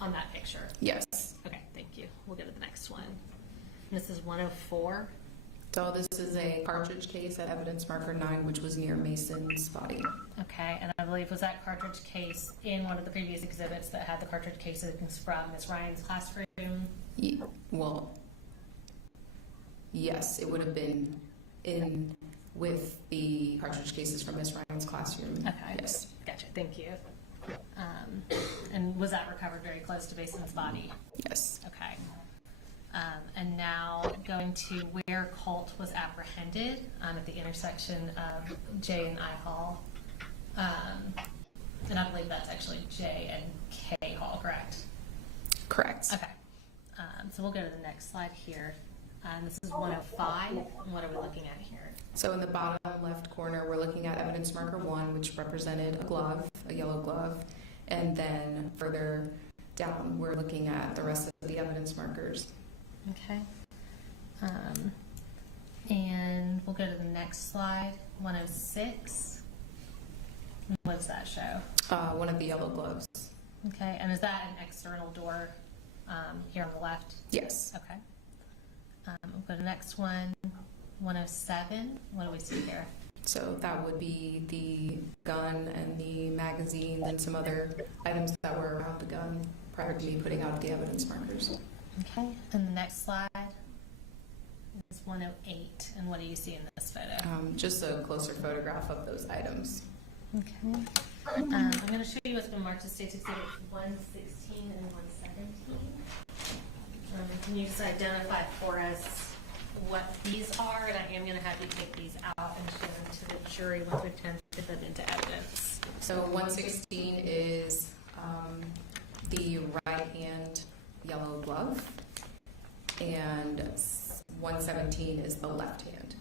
on that picture? Yes. Okay, thank you. We'll go to the next one. And this is 104. So this is a cartridge case at evidence marker 9, which was near Mason's body. Okay, and I believe was that cartridge case in one of the previous exhibits that had the cartridge cases from Miss Ryan's classroom? Well, yes, it would have been in with the cartridge cases from Miss Ryan's classroom. Okay. Yes. Gotcha, thank you. And was that recovered very close to Mason's body? Yes. Okay. And now going to where Colt was apprehended at the intersection of J and I Hall. And I believe that's actually J and K Hall, correct? Correct. Okay. So we'll go to the next slide here. This is 105. And what are we looking at here? So in the bottom left corner, we're looking at evidence marker 1, which represented a glove, a yellow glove. And then further down, we're looking at the rest of the evidence markers. Okay. And we'll go to the next slide, 106. What does that show? One of the yellow gloves. Okay, and is that an external door here on the left? Yes. Okay. We'll go to the next one, 107. What do we see here? So that would be the gun and the magazine and some other items that were around the gun prior to me putting out the evidence markers. Okay, and the next slide is 108. And what do you see in this photo? Just a closer photograph of those items. Okay. I'm going to show you what's been marked as State's Exhibit 116 and 117. Can you just identify for us what these are? And I am going to have you take these out and show them to the jury once we've put them into evidence. So 116 is the right hand yellow glove, and 117 is the left hand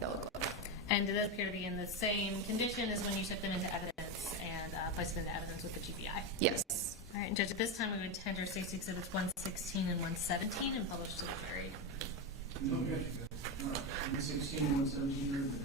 yellow glove. And do those appear to be in the same condition as when you took them into evidence and placed them into evidence with the GBI? Yes. All right, and Judge, at this time we would tender State's Exhibits 116 and 117 and publish to the jury. Okay. All right. 116 and 117 are good.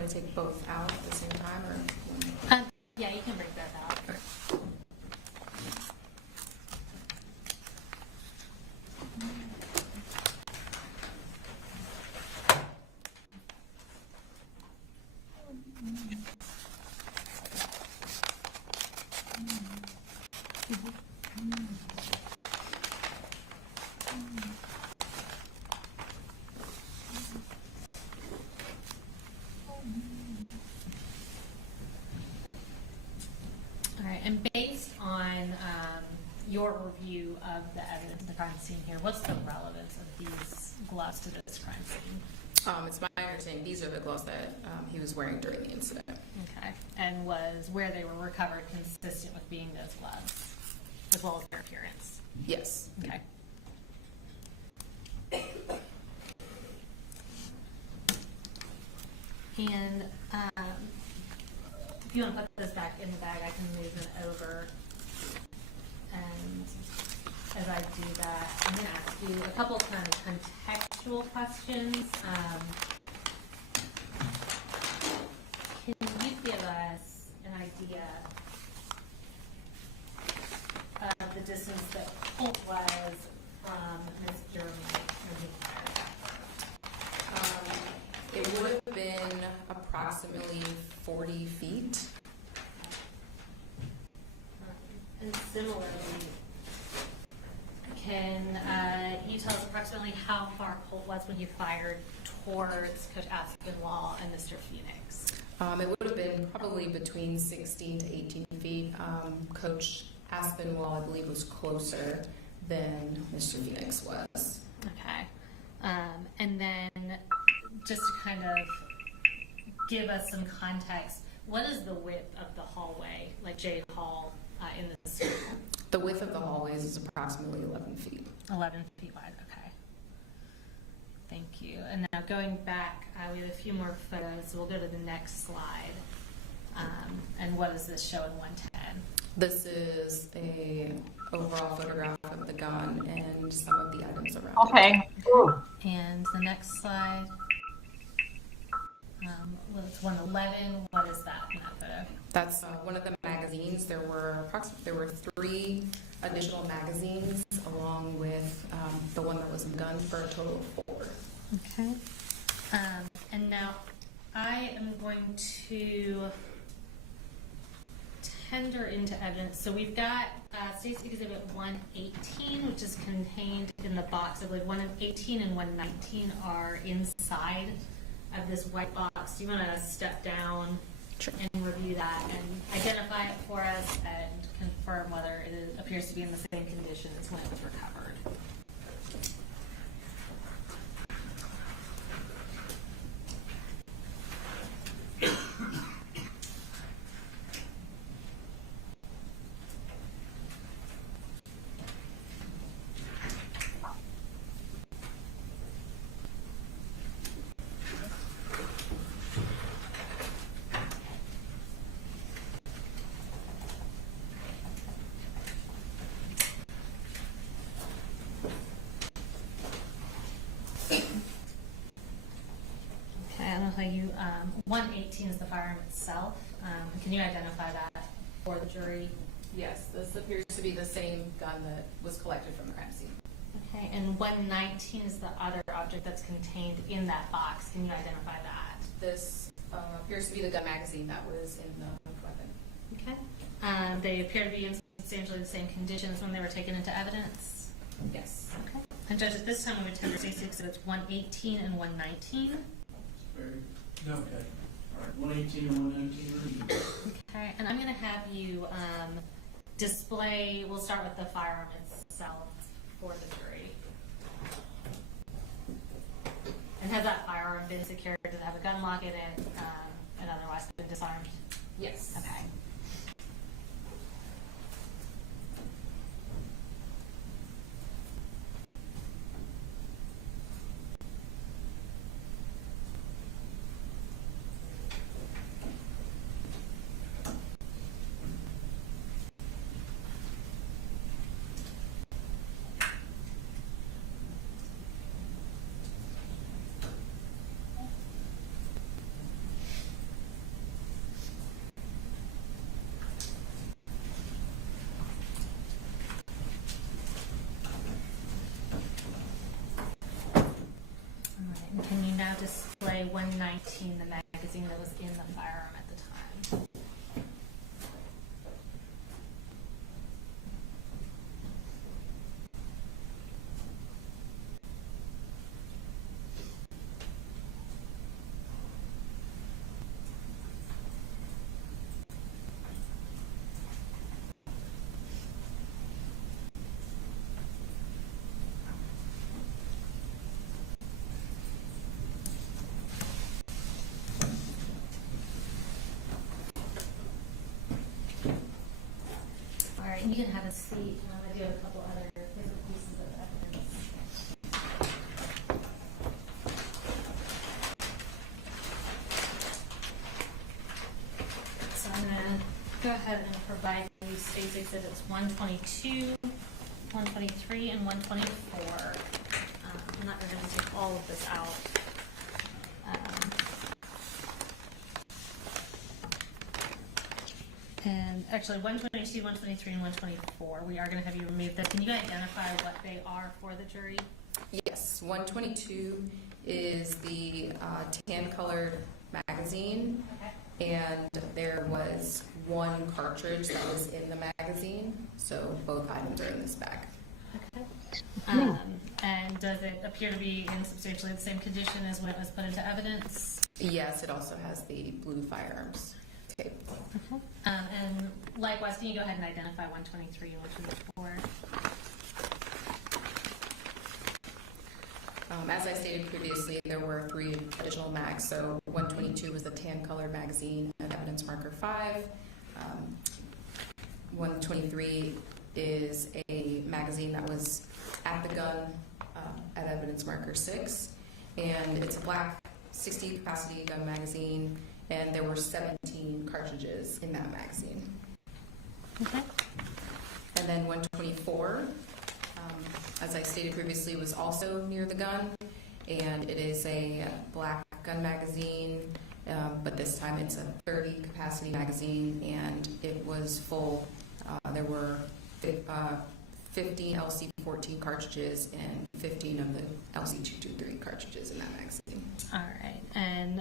want me to take both out at the same time, or? Yeah, you can break that out. All right, and based on your review of the evidence of the crime scene here, what's the relevance of these gloves to this crime scene? It's my understanding these are the gloves that he was wearing during the incident. Okay, and was where they were recovered consistent with being those gloves, as well as their appearance? Yes. Okay. And if you want to put this back in the bag, I can move it over. And as I do that, I'm going to ask you a couple kind of contextual questions. Can you give us an idea of the distance that Holt was from Ms. Jeremy when he fired? It would have been approximately 40 feet. And similarly, can you tell us approximately how far Holt was when he fired towards Coach Aspinwall and Mr. Phoenix? It would have been probably between 16 to 18 feet. Coach Aspinwall, I believe, was closer than Mr. Phoenix was. Okay. And then just to kind of give us some context, what is the width of the hallway, like J Hall in the school? The width of the hallways is approximately 11 feet. 11 feet wide, okay. Thank you. And now going back, we have a few more photos, so we'll go to the next slide. And what does this show in 110? This is a overall photograph of the gun and some of the items around Okay. And the next slide, it's 111. What is that in that photo? That's one of the magazines. There were 3 additional magazines along with the one that was in gun for a total of 4. Okay. And now I am going to tender into evidence. So we've got Stacy Exhibit 118, which is contained in the box. I believe 118 and 119 are inside of this white box. Do you want to step down and review that and identify it for us and confirm whether it appears to be in the same condition as when it was recovered? I don't know how you, 118 is the firearm itself. Can you identify that for the jury? Yes, this appears to be the same gun that was collected from the crime scene. Okay, and 119 is the other object that's contained in that box. Can you identify that? This appears to be the gun magazine that was in the weapon. Okay. They appear to be in substantially the same conditions when they were taken into evidence? Yes. Okay. And Judge, at this time we would tender Stacy Exhibits 118 and 119. Okay. All right, 118 and 119. Okay, and I'm going to have you display, we'll start with the firearm itself for the jury. And has that firearm been secured? Does it have a gun lock in it and otherwise been disarmed? Yes. Okay. 119, the magazine that was in the firearm at the time. All right, you can have a seat. I do have a couple other physical pieces of evidence. So I'm gonna go ahead and provide you state's exhibits 122, 123, and 124. I'm not gonna take all of this out. And actually, 122, 123, and 124, we are going to have you remove this. Can you identify what they are for the jury? Yes, 122 is the tan-colored magazine, and there was one cartridge that was in the magazine, so both items are in this bag. Okay. And does it appear to be in substantially the same condition as when it was put into evidence? Yes, it also has the blue firearms tape. Okay. And likewise, can you go ahead and identify 123 and 124? As I stated previously, there were 3 additional mags. So 122 was the tan-colored magazine at evidence marker 5. 123 is a magazine that was at the gun at evidence marker 6. And it's a black 60 capacity gun magazine, and there were 17 cartridges in that magazine. Okay. And then 124, as I stated previously, was also near the gun, and it is a black gun magazine, but this time it's a 30 capacity magazine, and it was full. There were 15 LC14 cartridges and 15 of the LC223 cartridges in that magazine. All right. And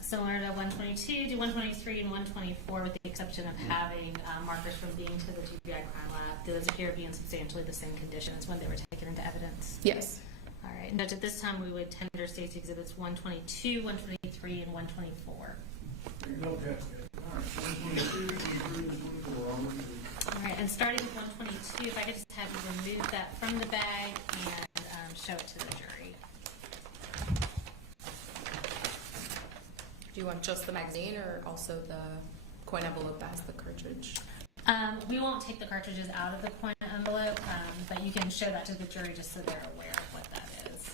similar to 122, do 123 and 124, with the exception of having markers from being to the TBI crime lab, do those appear to be in substantially the same condition as when they were taken into evidence? Yes. All right. And at this time, we would tender state's exhibits 122, 123, and 124. There you go, Jeff. All right, 122, 123, and 124. I'll move to- All right. And starting with 122, if I could just have you remove that from the bag and show it to the jury. Do you want just the magazine or also the coin envelope that has the cartridge? We won't take the cartridges out of the coin envelope, but you can show that to the jury just so they're aware of what that is.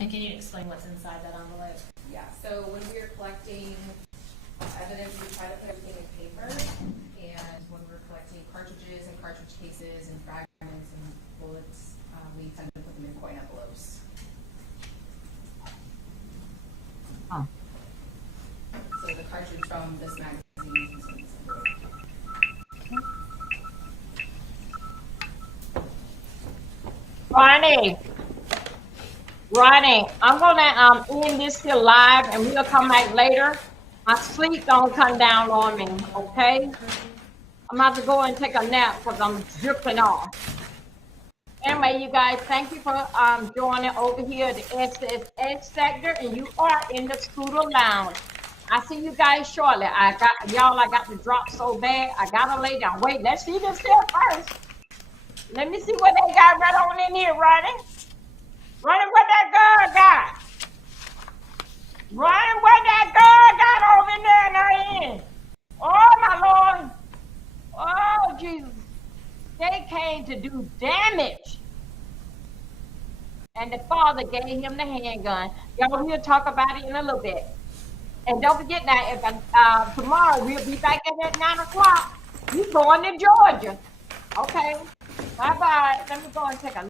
And can you explain what's inside that envelope? Yeah, so when we were collecting evidence, we try to put everything in paper, and when we're collecting cartridges and cartridge cases and fragments and bullets, we tend to put them in coin envelopes. Oh. So the cartridge from this magazine is in this envelope. Ronnie, I'm gonna end this here live, and we'll come back later. My sleep don't come down on me, okay? I'm about to go and take a nap because I'm dripping off. Anyway, you guys, thank you for joining over here at the SSX sector, and you are in the Scooter Lounge. I see you guys shortly. I got to drop so bad. I gotta lay down. Wait, let's see this here first. Let me see what they got right on in here, Ronnie. Ronnie, what that girl got? Ronnie, what that girl got over in there in her end? Oh, my Lord. Oh, Jesus. They came to do damage. And the father gave him the handgun. Y'all, we'll talk about it in a little bit. And don't forget now, if tomorrow we'll be back at 9 o'clock. You going to Georgia. Okay. Bye-bye. Let me go and take a